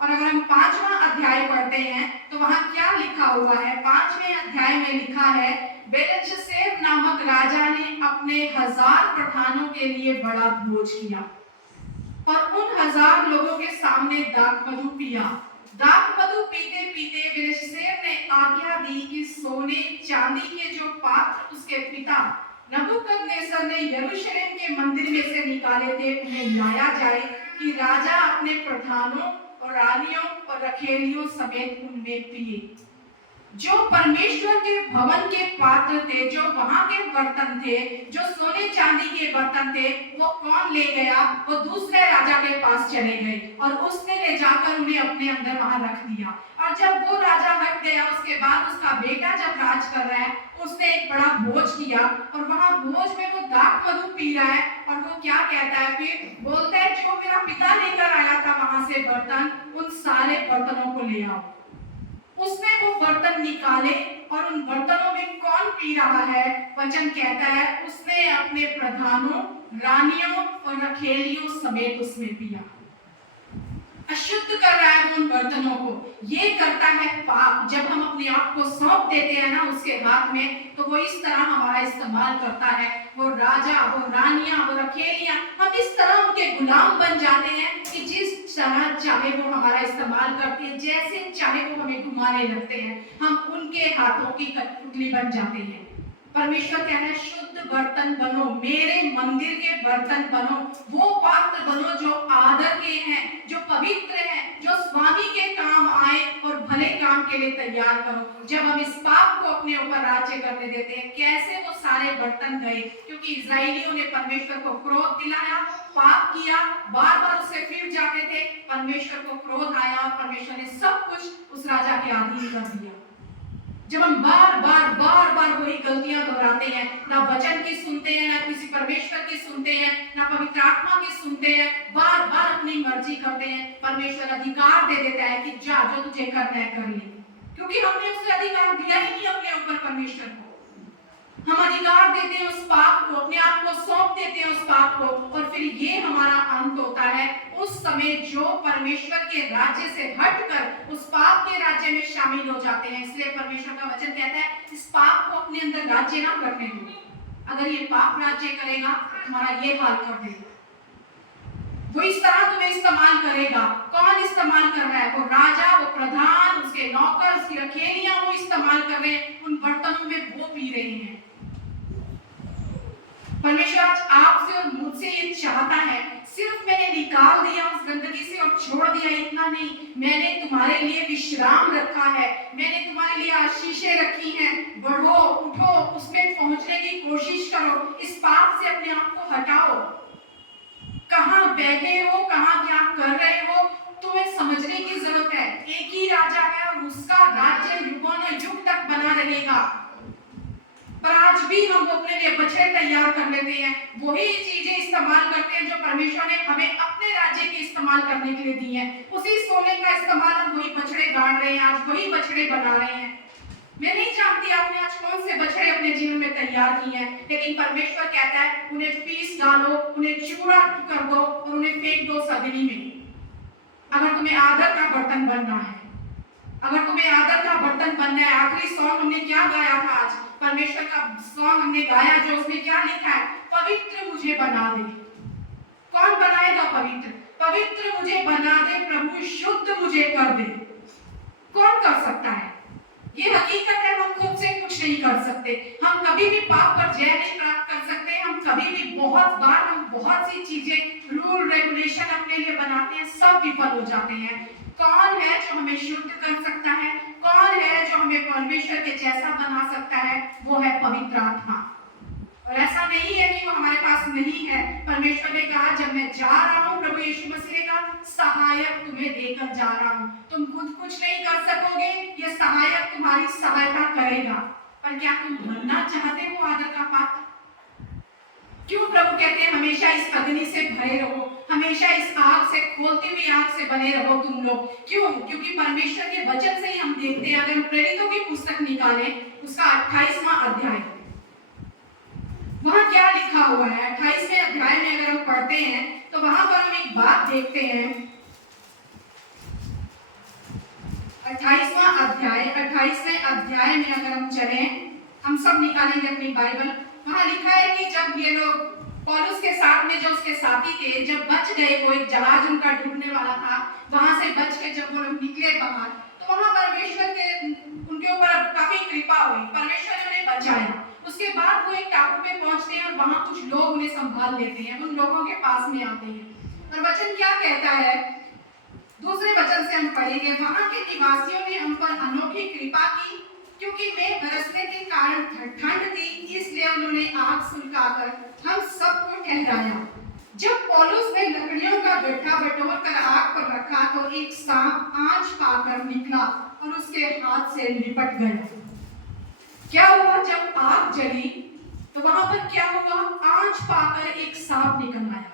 और अगर हम 5वां अध्याय पढ़ते हैं तो वहां क्या लिखा हुआ है? 5वें अध्याय में लिखा है बेलशस्सर नामक राजा ने अपने 1000 प्रधानों के लिए बड़ा भोज किया, और उन 1000 लोगों के सामने दाखमधु पिया। दाखमधु पीते पीते बेलशस्सर ने आज्ञा दी कि सोने चांदी के जो पात्र उसके पिता नबूकदनेस्सर ने यरूशलेम के मंदिर में से निकाले थे उन्हें लाया जाए, कि राजा अपने प्रधानों और रानियों और रखेलियों समेत उनमें पिए। जो परमेश्वर के भवन के पात्र थे, जो वहां के बर्तन थे, जो सोने चांदी के बर्तन थे, वो कौन ले गया? वो दूसरे राजा के पास चले गए, और उसने ले जाकर उन्हें अपने अंदर वहां रख दिया। और जब वो राजा हट गया, उसके बाद उसका बेटा जब राज कर रहा है, उसने एक बड़ा भोज किया, और वहां भोज में वो दाखमधु पी रहा है। और वो क्या कहता है? फिर बोलता है जो मेरा पिता लेकर आया था वहां से बर्तन, उन सारे बर्तनों को ले आओ। उसने वो बर्तन निकाले और उन बर्तनों में कौन पी रहा है? वचन कहता है उसने अपने प्रधानों, रानियों और रखेलियों समेत उसमें पिया। अशुद्ध कर रहा है उन बर्तनों को। ये करता है पाप। जब हम अपने आप को सौंप देते हैं ना उसके हाथ में, तो वो इस तरह हमारा इस्तेमाल करता है। वो राजा, वो रानियां, वो रखेलियां, हम इस तरह उनके गुलाम बन जाते हैं कि जिस तरह चाहे वो हमारा इस्तेमाल करते हैं, जैसे चाहे वो हमें घुमाने लगते हैं। हम उनके हाथों की कठपुतली बन जाते हैं। परमेश्वर कह रहा है शुद्ध बर्तन बनो, मेरे मंदिर के बर्तन बनो, वो पात्र बनो जो आदर के हैं, जो पवित्र हैं, जो स्वामी के काम आए और भले काम के लिए तैयार करो। जब हम इस पाप को अपने ऊपर राज्य करने देते हैं, कैसे वो सारे बर्तन गए? क्योंकि इस्राएलियों ने परमेश्वर को क्रोध दिलाया, पाप किया, बार बार उससे फिर जाते थे। परमेश्वर को क्रोध आया और परमेश्वर ने सब कुछ उस राजा के अधीन कर दिया। जब हम बार बार वही गलतियां दोहराते हैं, ना वचन की सुनते हैं, ना किसी परमेश्वर की सुनते हैं, ना पवित्र आत्मा की सुनते हैं, बार बार अपनी मर्जी करते हैं, परमेश्वर अधिकार दे देता है कि जा, जो तुझे करना है कर ले। क्योंकि हमने उसे अधिकार दिया ही नहीं अपने ऊपर। परमेश्वर को हम अधिकार देते हैं उस पाप को, अपने आप को सौंप देते हैं उस पाप को, और फिर ये हमारा अंत होता है। उस समय जो परमेश्वर के राज्य से हटकर उस पाप के राज्य में शामिल हो जाते हैं। इसलिए परमेश्वर का वचन कहता है इस पाप को अपने अंदर राज्य ना करने दो। अगर ये पाप राज्य करेगा तुम्हारा ये हाल कर देगा। वो इस तरह तुम्हें इस्तेमाल करेगा। कौन इस्तेमाल कर रहा है? वो राजा, वो प्रधान, उसके नौकर, उसकी रखेलियां वो इस्तेमाल कर रहे हैं। उन बर्तनों में वो पी रहे हैं। परमेश्वर आज आपसे और मुझसे ये चाहता है, सिर्फ मैंने निकाल दिया उस गंदगी से और छोड़ दिया इतना नहीं, मैंने तुम्हारे लिए विश्राम रखा है, मैंने तुम्हारे लिए आशीषें रखी हैं। बढ़ो, उठो, उसमें पहुंचने की कोशिश करो। इस पाप से अपने आप को हटाओ। कहां बैठे हो, कहां क्या कर रहे हो, तुम्हें समझने की जरूरत है। एक ही राजा है और उसका राज्य युगों ने युग तक बना रहेगा। पर आज भी हम अपने लिए बछड़े तैयार कर लेते हैं, वही चीजें इस्तेमाल करते हैं जो परमेश्वर ने हमें अपने राज्य के इस्तेमाल करने के लिए दी हैं। उसी सोने का इस्तेमाल हम वही बछड़े गाड़ रहे हैं, आज वही बछड़े बना रहे हैं। मैं नहीं जानती आपने आज कौन से बछड़े अपने जीवन में तैयार किए हैं, लेकिन परमेश्वर कहता है उन्हें पीस डालो, उन्हें चूरा कर दो और उन्हें फेंक दो अग्नि में। अगर तुम्हें आदर का बर्तन बनना है, अगर तुम्हें आदर का बर्तन बनना है। आखिरी सॉन्ग हमने क्या गाया था आज? परमेश्वर का सॉन्ग हमने गाया जो उसमें क्या लिखा है? पवित्र मुझे बना दे। कौन बनाएगा पवित्र? पवित्र मुझे बना दे प्रभु, शुद्ध मुझे कर दे। कौन कर सकता है? ये हकीकत है, हम खुद से कुछ नहीं कर सकते। हम कभी भी पाप पर जय नहीं प्राप्त कर सकते। हम कभी भी बहुत बार हम बहुत सी चीजें, रूल रेगुलेशन अपने लिए बनाते हैं, सब विफल हो जाते हैं। कौन है जो हमें शुद्ध कर सकता है? कौन है जो हमें परमेश्वर के जैसा बना सकता है? वो है पवित्र आत्मा। और ऐसा नहीं है कि वो हमारे पास नहीं है। परमेश्वर ने कहा जब मैं जा रहा हूँ, प्रभु यीशु मसीह का सहायक तुम्हें देकर जा रहा हूँ। तुम खुद कुछ नहीं कर सकोगे, ये सहायक तुम्हारी सहायता करेगा। पर क्या तुम बनना चाहते हो आदर का पात्र? क्यों प्रभु कहते हैं हमेशा इस अग्नि से भरे रहो, हमेशा इस आग से, खोलती हुई आग से बने रहो तुम लोग? क्यों? क्योंकि परमेश्वर के वचन से ही हम देखते हैं। अगर हम प्रेरितों की पुस्तक निकालें, उसका 28वां अध्याय, वहां क्या लिखा हुआ है? 28वें अध्याय में अगर हम पढ़ते हैं तो वहां पर हम एक बात देखते हैं। 28वें अध्याय में अगर हम चलें, हम सब निकालेंगे अपनी बाइबल। वहां लिखा है कि जब ये लोग पौलुस के साथ में जो उसके साथी थे, जब बच गए, वो एक जहाज उनका डूबने वाला था, वहां से बच के जब वो लोग निकले बाहर, तो वहां परमेश्वर के उनके ऊपर काफी कृपा हुई, परमेश्वर ने उन्हें बचाया। उसके बाद वो एक टापू पे पहुंचते हैं और वहां कुछ लोग उन्हें संभाल लेते हैं, उन लोगों के पास में आते हैं। और वचन क्या कहता है? दूसरे वचन से हम पढ़ेंगे, वहां के निवासियों ने हम पर अनोखी कृपा की, क्योंकि मैं बरसने के कारण ठंड थी, इसलिए उन्होंने आग सुलगाकर हम सबको ठहराया। जब पौलुस ने लकड़ियों का गड्ढा बटोर कर आग पर रखा तो एक सांप आंच पाकर निकला और उसके हाथ से लिपट गया। क्या हुआ? जब आग जली तो वहां पर क्या हुआ? आंच पाकर एक सांप निकल आया।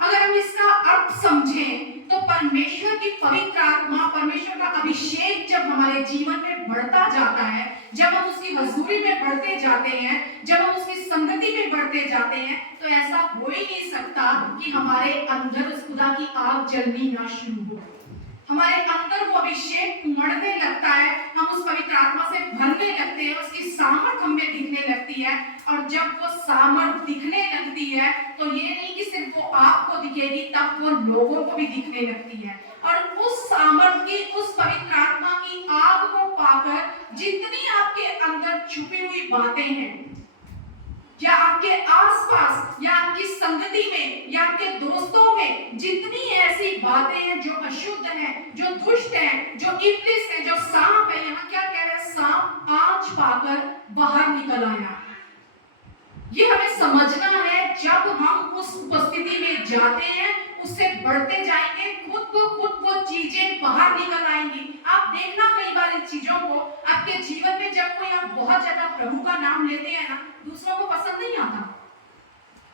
अगर हम इसका अर्थ समझें तो परमेश्वर की पवित्र आत्मा, परमेश्वर का अभिषेक जब हमारे जीवन में बढ़ता जाता है, जब हम उसकी हजूरी में बढ़ते जाते हैं, जब हम उसकी संगति में बढ़ते जाते हैं, तो ऐसा हो ही नहीं सकता कि हमारे अंदर उस खुदा की आग जलनी ना शुरू हो। हमारे अंदर वो अभिषेक उमड़ने लगता है, हम उस पवित्र आत्मा से भरने लगते हैं, उसकी सामर्थ हमें दिखने लगती है। और जब वो सामर्थ दिखने लगती है तो ये नहीं कि सिर्फ वो आपको दिखेगी, तब वो लोगों को भी दिखने लगती है। और उस सामर्थ की, उस पवित्र आत्मा की आग को पाकर जितनी आपके अंदर छुपी हुई बातें हैं, या आपके आसपास, या आपकी संगति में, या आपके दोस्तों में जितनी ऐसी बातें हैं जो अशुद्ध हैं, जो दुष्ट हैं, जो इब्लिस है, जो सांप है, यहाँ क्या कह रहे हैं, सांप आंच पाकर बाहर निकल आया। ये हमें समझना है। जब हम उस उपस्थिति में जाते हैं, उससे बढ़ते जाएंगे, खुद को खुद वो चीजें बाहर निकल आएंगी। आप देखना कई बार इन चीजों को आपके जीवन में, जब कोई आप बहुत ज्यादा प्रभु का नाम लेते हैं ना, दूसरों को पसंद नहीं आता,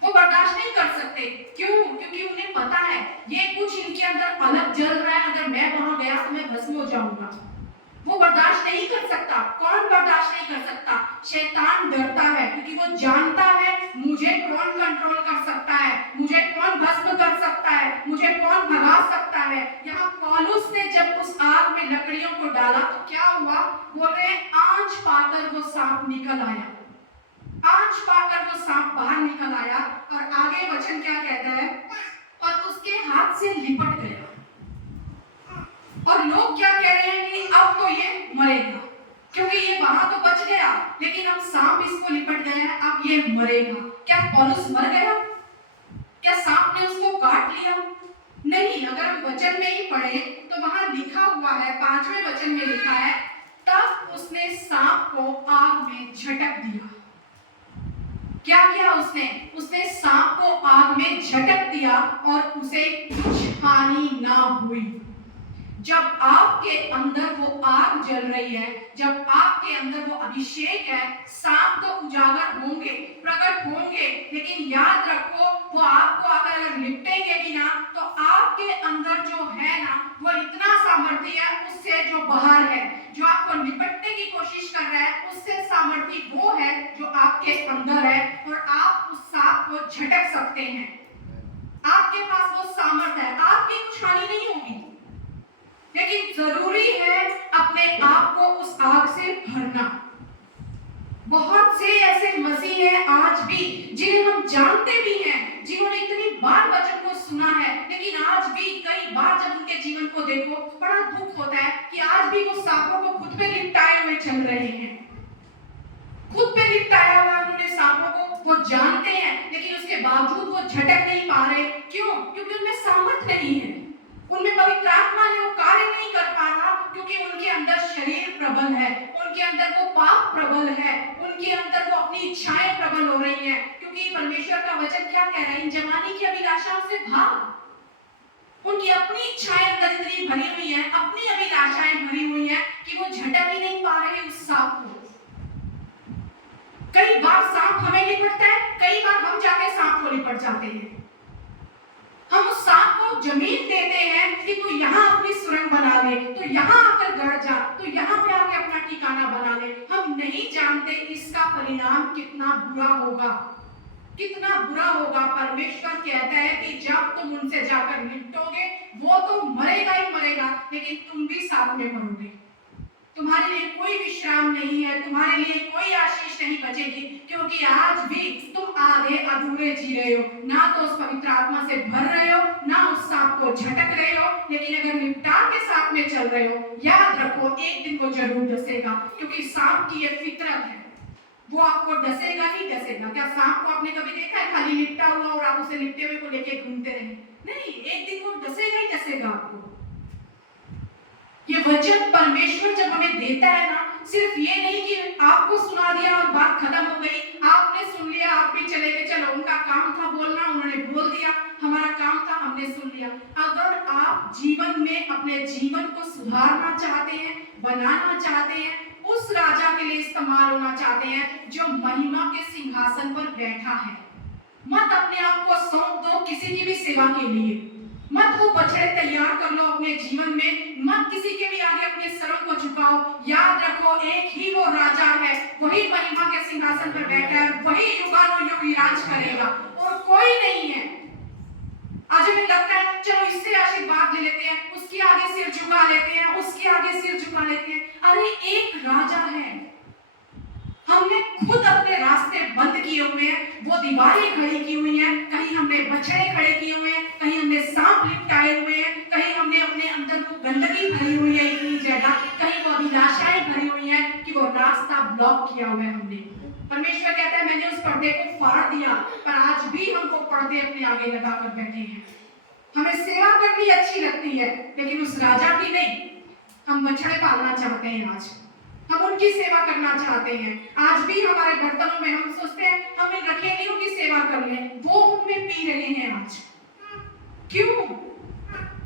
वो बर्दाश्त नहीं कर सकते। क्यों? क्योंकि उन्हें पता है ये कुछ इनके अंदर अलग जल रहा है, अगर मैं वहां गया तो मैं भस्म हो जाऊंगा। वो बर्दाश्त नहीं कर सकता। कौन बर्दाश्त नहीं कर सकता? शैतान डरता है, क्योंकि वो जानता है मुझे कौन कंट्रोल कर सकता है, मुझे कौन भस्म कर सकता है, मुझे कौन भगा सकता है। यहाँ पौलुस ने जब उस आग में लकड़ियों को डाला तो क्या हुआ? बोल रहे हैं आंच पाकर वो सांप निकल आया, आंच पाकर वो सांप बाहर निकल आया। और आगे वचन क्या कहता है? और उसके हाथ से लिपट गया। और लोग क्या कह रहे हैं कि अब तो ये मरेगा, क्योंकि ये वहां तो बच गया, लेकिन अब सांप इसको लिपट गया है, अब ये मरेगा। क्या पौलुस मर गया? क्या सांप ने उसको काट लिया? नहीं। अगर हम वचन में ही पढ़े तो वहां लिखा हुआ है, 5वें वचन में लिखा है, तब उसने सांप को आग में झटक दिया। क्या किया उसने? उसने सांप को आग में झटक दिया और उसे कुछ हानि ना हुई। जब आपके अंदर वो आग जल रही है, जब आपके अंदर वो अभिषेक है, सांप तो उजागर होंगे, प्रकट होंगे, लेकिन याद रखो वो आपको अगर लिपटेंगे भी ना, तो आपके अंदर जो है ना, वो इतना सामर्थ्य है उससे जो बाहर है, जो आपको लिपटने की कोशिश कर रहा है, उससे सामर्थ्य वो है जो आपके अंदर है, और आप उस सांप को झटक सकते हैं। आपके पास वो सामर्थ्य है, आपकी कुछ हानि नहीं होगी, लेकिन जरूरी है अपने आप को उस आग से भरना। बहुत से ऐसे मसीह हैं आज भी जिन्हें हम जानते भी हैं, जिन्होंने इतनी बार वचन को सुना है, लेकिन आज भी कई बार जब उनके जीवन को देखो, बड़ा दुख होता है कि आज भी वो सांपों को खुद पे लिपटाए हुए चल रहे हैं। खुद पे लिपटाया हुआ उन्होंने सांपों को, वो जानते हैं, लेकिन उसके बावजूद वो झटक नहीं पा रहे। क्यों? क्योंकि उनमें सामर्थ नहीं है, उनमें पवित्र आत्मा ने वो कार्य नहीं कर पा रहा, क्योंकि उनके अंदर शरीर प्रबल है, उनके अंदर वो पाप प्रबल है, उनके अंदर वो अपनी इच्छाएं प्रबल हो रही हैं। क्योंकि परमेश्वर का वचन क्या कह रहा है? इन जवानी की अभिलाषाओं से भाग। उनकी अपनी इच्छाएं अंदर इतनी भरी हुई हैं, अपनी अभिलाषाएं भरी हुई हैं कि वो झटक ही नहीं पा रहे उस सांप को। कई बार सांप हमें लिपटता है, कई बार हम जाके सांप को लिपट जाते हैं। हम उस सांप को जमीन देते हैं कि तू यहाँ अपनी सुरंग बना ले, तो यहाँ आकर गड़ जा, तो यहाँ पे आके अपना ठिकाना बना ले। हम नहीं जानते इसका परिणाम कितना बुरा होगा, कितना बुरा होगा। परमेश्वर कहता है कि जब तुम उनसे जाकर निपटोगे, वो तो मरेगा ही मरेगा, लेकिन तुम भी साथ में मरोगे। तुम्हारे लिए कोई विश्राम नहीं है, तुम्हारे लिए कोई आशीष नहीं बचेगी, क्योंकि आज भी तुम आधे अधूरे जी रहे हो, ना तो उस पवित्र आत्मा से भर रहे हो, ना उस सांप को झटक रहे हो। लेकिन अगर निपटा के साथ में चल रहे हो, याद रखो एक दिन को जरूर डसेगा, क्योंकि सांप की ये फितरत है, वो आपको डसेगा ही डसेगा। क्या सांप को आपने कभी देखा है खाली लिपटा हुआ और आप उसे लिपटे हुए को लेके घूमते रहे? नहीं, एक दिन वो डसेगा ही डसेगा आपको। ये वचन परमेश्वर जब हमें देता है ना, सिर्फ ये नहीं कि आपको सुना दिया और बात खत्म हो गई, आपने सुन लिया, आप भी चले गए, चलो उनका काम था बोलना, उन्होंने बोल दिया, हमारा काम था हमने सुन लिया। अगर आप जीवन में अपने जीवन को सुधारना चाहते हैं, बनाना चाहते हैं, उस राजा के लिए इस्तेमाल होना चाहते हैं जो महिमा के सिंहासन पर बैठा है, मत अपने आप को सौंप दो किसी की भी सेवा के लिए। मत वो बछड़े तैयार कर लो अपने जीवन में, मत किसी के भी आगे अपने सरों को झुकाओ। याद रखो एक ही वो राजा है, वही महिमा के सिंहासन पर बैठा है, वही युगानुयुग विराज करेगा और कोई नहीं है। आज हमें लगता है चलो इससे आशीर्वाद ले लेते हैं, उसके आगे सिर झुका लेते हैं, उसके आगे सिर झुका लेते हैं। अरे एक राजा है, हमने खुद अपने रास्ते बंद किए हुए हैं, वो दीवारें खड़ी की हुई हैं, कहीं हमने बछड़े खड़े किए हुए हैं, कहीं हमने सांप लिपटाए हुए हैं, कहीं हमने अपने अंदर वो गंदगी भरी हुई है इतनी ज्यादा, कहीं वो अभिलाषाएं भरी हुई हैं कि वो रास्ता ब्लॉक किया हुआ है हमने। परमेश्वर कहता है मैंने उस पर्दे को फाड़ दिया, पर आज भी हम वो पर्दे अपने आगे लगा कर बैठे हैं। हमें सेवा करनी अच्छी लगती है, लेकिन उस राजा की नहीं। हम बछड़े पालना चाहते हैं, आज हम उनकी सेवा करना चाहते हैं। आज भी हमारे बर्तनों में हम सोचते हैं हम इन रखेलियों की सेवा कर लें, वो उनमें पी रहे हैं आज। क्यों?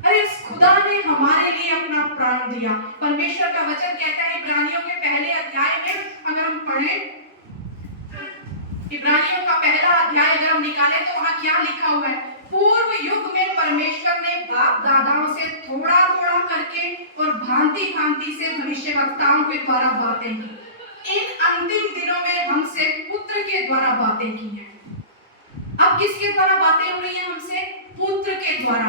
अरे इस खुदा ने हमारे लिए अपना प्राण दिया। परमेश्वर का वचन कहता है इब्रानियों के पहले अध्याय में, अगर हम पढ़ें इब्रानियों का पहला अध्याय अगर हम निकालें तो वहां क्या लिखा हुआ है? पूर्व युग में परमेश्वर ने बाप दादाओं से थोड़ा थोड़ा करके और भांति भांति से भविष्यवक्ताओं के द्वारा बातें की। इन अंतिम दिनों में हमसे पुत्र के द्वारा बातें की हैं। अब किसके द्वारा बातें हो रही हैं हमसे? पुत्र के द्वारा।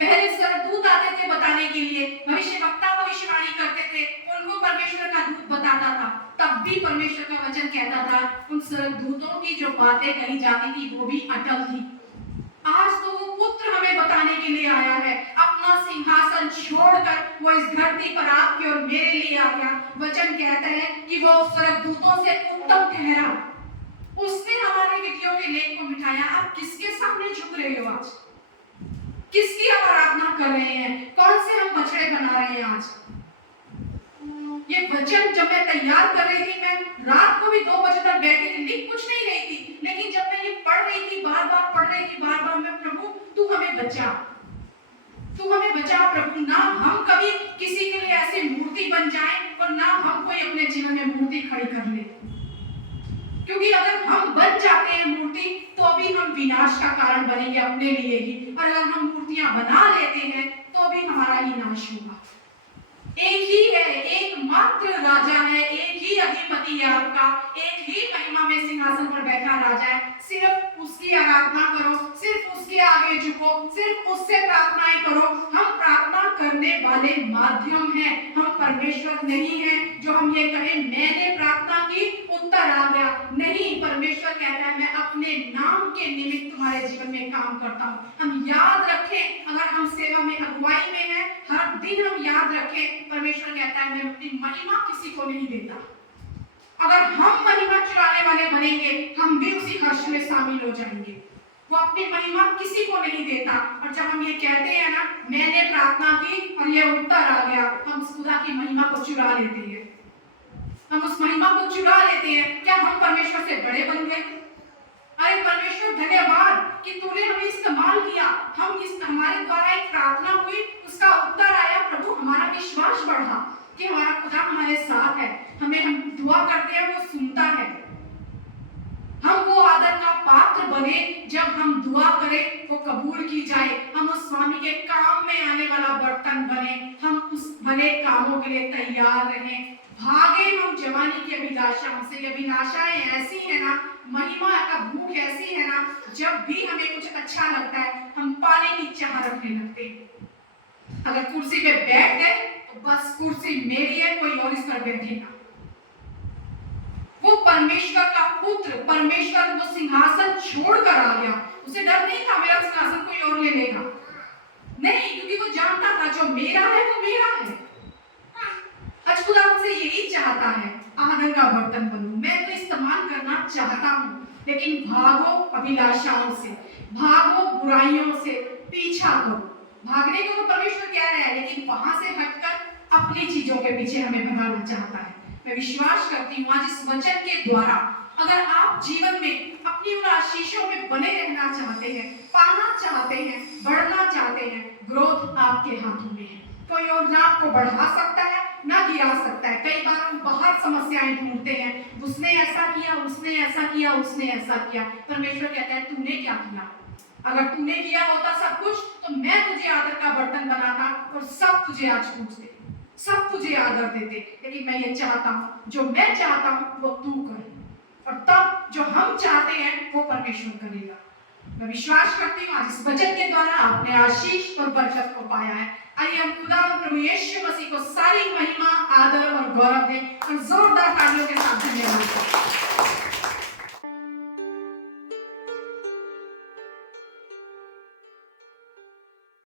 पहले स्वर्गदूत आते थे बताने के लिए, भविष्यवक्ता भविष्यवाणी करते थे, उनको परमेश्वर का दूत बताता था, तब भी परमेश्वर का वचन कहता था उन स्वर्गदूतों की जो बातें कही जाती थी वो भी अटल थी। आज तो वो पुत्र हमें बताने के लिए आया है, अपना सिंहासन छोड़कर वो इस धरती पर आपके और मेरे लिए आ गया। वचन कहता है कि वो स्वर्गदूतों से उत्तम ठहरा, उसने हमारे विधियों के लेख को मिटाया। आप किसके सामने झुक रहे हो आज? किसकी हम आराधना कर रहे हैं? कौन से हम बछड़े बना रहे हैं आज? ये वचन जब मैं तैयार कर रही थी, मैं रात को भी 2 बजे तक बैठी थी, लिख कुछ नहीं रही थी, लेकिन जब मैं ये पढ़ रही थी, बार बार पढ़ रही थी, बार बार मैं प्रभु तू हमें बचा, तू हमें बचा प्रभु। ना हम कभी किसी के लिए ऐसे मूर्ति बन जाएं और ना हम कोई अपने जीवन में मूर्ति खड़ी कर ले, क्योंकि अगर हम बन जाते हैं मूर्ति तो भी हम विनाश का कारण बनेंगे अपने लिए ही, और अगर हम मूर्तियां बना लेते हैं तो भी हमारा ही नाश होगा। एक ही है, एकमात्र राजा है, एक ही अधिपति है आपका, एक ही महिमा में सिंहासन पर बैठा राजा है। सिर्फ उसकी आराधना करो, सिर्फ उसके आगे झुको, सिर्फ उससे प्रार्थनाएं करो। हम प्रार्थना करने वाले माध्यम हैं, हम परमेश्वर नहीं हैं जो हम ये कहें मैंने प्रार्थना की उत्तर आ गया। नहीं, परमेश्वर कहता है मैं अपने नाम के निमित्त तुम्हारे जीवन में काम करता हूँ। हम याद रखें, अगर हम सेवा में अगुवाई में हैं, हर दिन हम याद रखें, परमेश्वर कहता है मैं अपनी महिमा किसी को नहीं देता। अगर हम महिमा चुराने वाले बनेंगे, हम भी उसी हर्ष में शामिल हो जाएंगे। वो अपनी महिमा किसी को नहीं देता। और जब हम ये कहते हैं ना मैंने प्रार्थना की और ये उत्तर आ गया, हम उस खुदा की महिमा को चुरा लेते हैं, हम उस महिमा को चुरा लेते हैं। क्या हम परमेश्वर से बड़े बन गए? अरे परमेश्वर धन्यवाद कि तूने हमें इस्तेमाल किया, हम इस हमारे द्वारा एक प्रार्थना हुई, उसका उत्तर आया। प्रभु हमारा विश्वास बढ़ा कि हमारा खुदा हमारे साथ है, हमें हम दुआ करते हैं वो सुनता है। हम वो आदर का पात्र बने, जब हम दुआ करें वो कबूल की जाए। हम उस स्वामी के काम में आने वाला बर्तन बने, हम उस भले कामों के लिए तैयार रहें। भागे हम जवानी की अभिलाषाओं से। ये अभिलाषाएं ऐसी है ना, महिमा का भूख ऐसी है ना, जब भी हमें कुछ अच्छा लगता है हम पाने की चाह रखने लगते हैं। अगर कुर्सी पे बैठ गए तो बस कुर्सी मेरी है, कोई और इस पर बैठेगा। वो परमेश्वर का पुत्र, परमेश्वर वो सिंहासन छोड़कर आ गया। उसे डर नहीं था मेरा सिंहासन कोई और ले लेगा, नहीं, क्योंकि वो जानता था जो मेरा है वो मेरा है। आज खुदा हमसे यही चाहता है, आदर का बर्तन बनूं, मैं तो इस्तेमाल करना चाहता हूँ, लेकिन भागो अभिलाषाओं से, भागो बुराइयों से, पीछा करो। भागने को तो परमेश्वर कह रहा है, लेकिन वहां से हटकर अपनी चीजों के पीछे हमें भगाना चाहता है। मैं विश्वास करती हूँ आज इस वचन के द्वारा अगर आप जीवन में अपनी उन आशीषों में बने रहना चाहते हैं, पाना चाहते हैं, बढ़ना चाहते हैं, ग्रोथ आपके हाथों में है। कोई और ना आपको बढ़ा सकता है ना गिरा सकता है। कई बार हम बाहर बहुत समस्याएं ढूंढते हैं, उसने ऐसा किया, उसने ऐसा किया, उसने ऐसा किया। परमेश्वर कहता है तूने क्या किया? अगर तूने किया होता सब कुछ तो मैं तुझे आदर का बर्तन बनाता और सब तुझे आज पूछते, सब तुझे आदर देते। लेकिन मैं ये चाहता हूं, जो मैं चाहता हूं वो तू कर, और तब जो हम चाहते हैं वो परमेश्वर करेगा। मैं विश्वास करती हूँ आज इस वचन के द्वारा आपने आशीष और बरकत को पाया है। आइए हम खुदा प्रभु यीशु मसीह को सारी महिमा, आदर और गौरव दें और जोरदार तालियों के साथ धन्यवाद दें।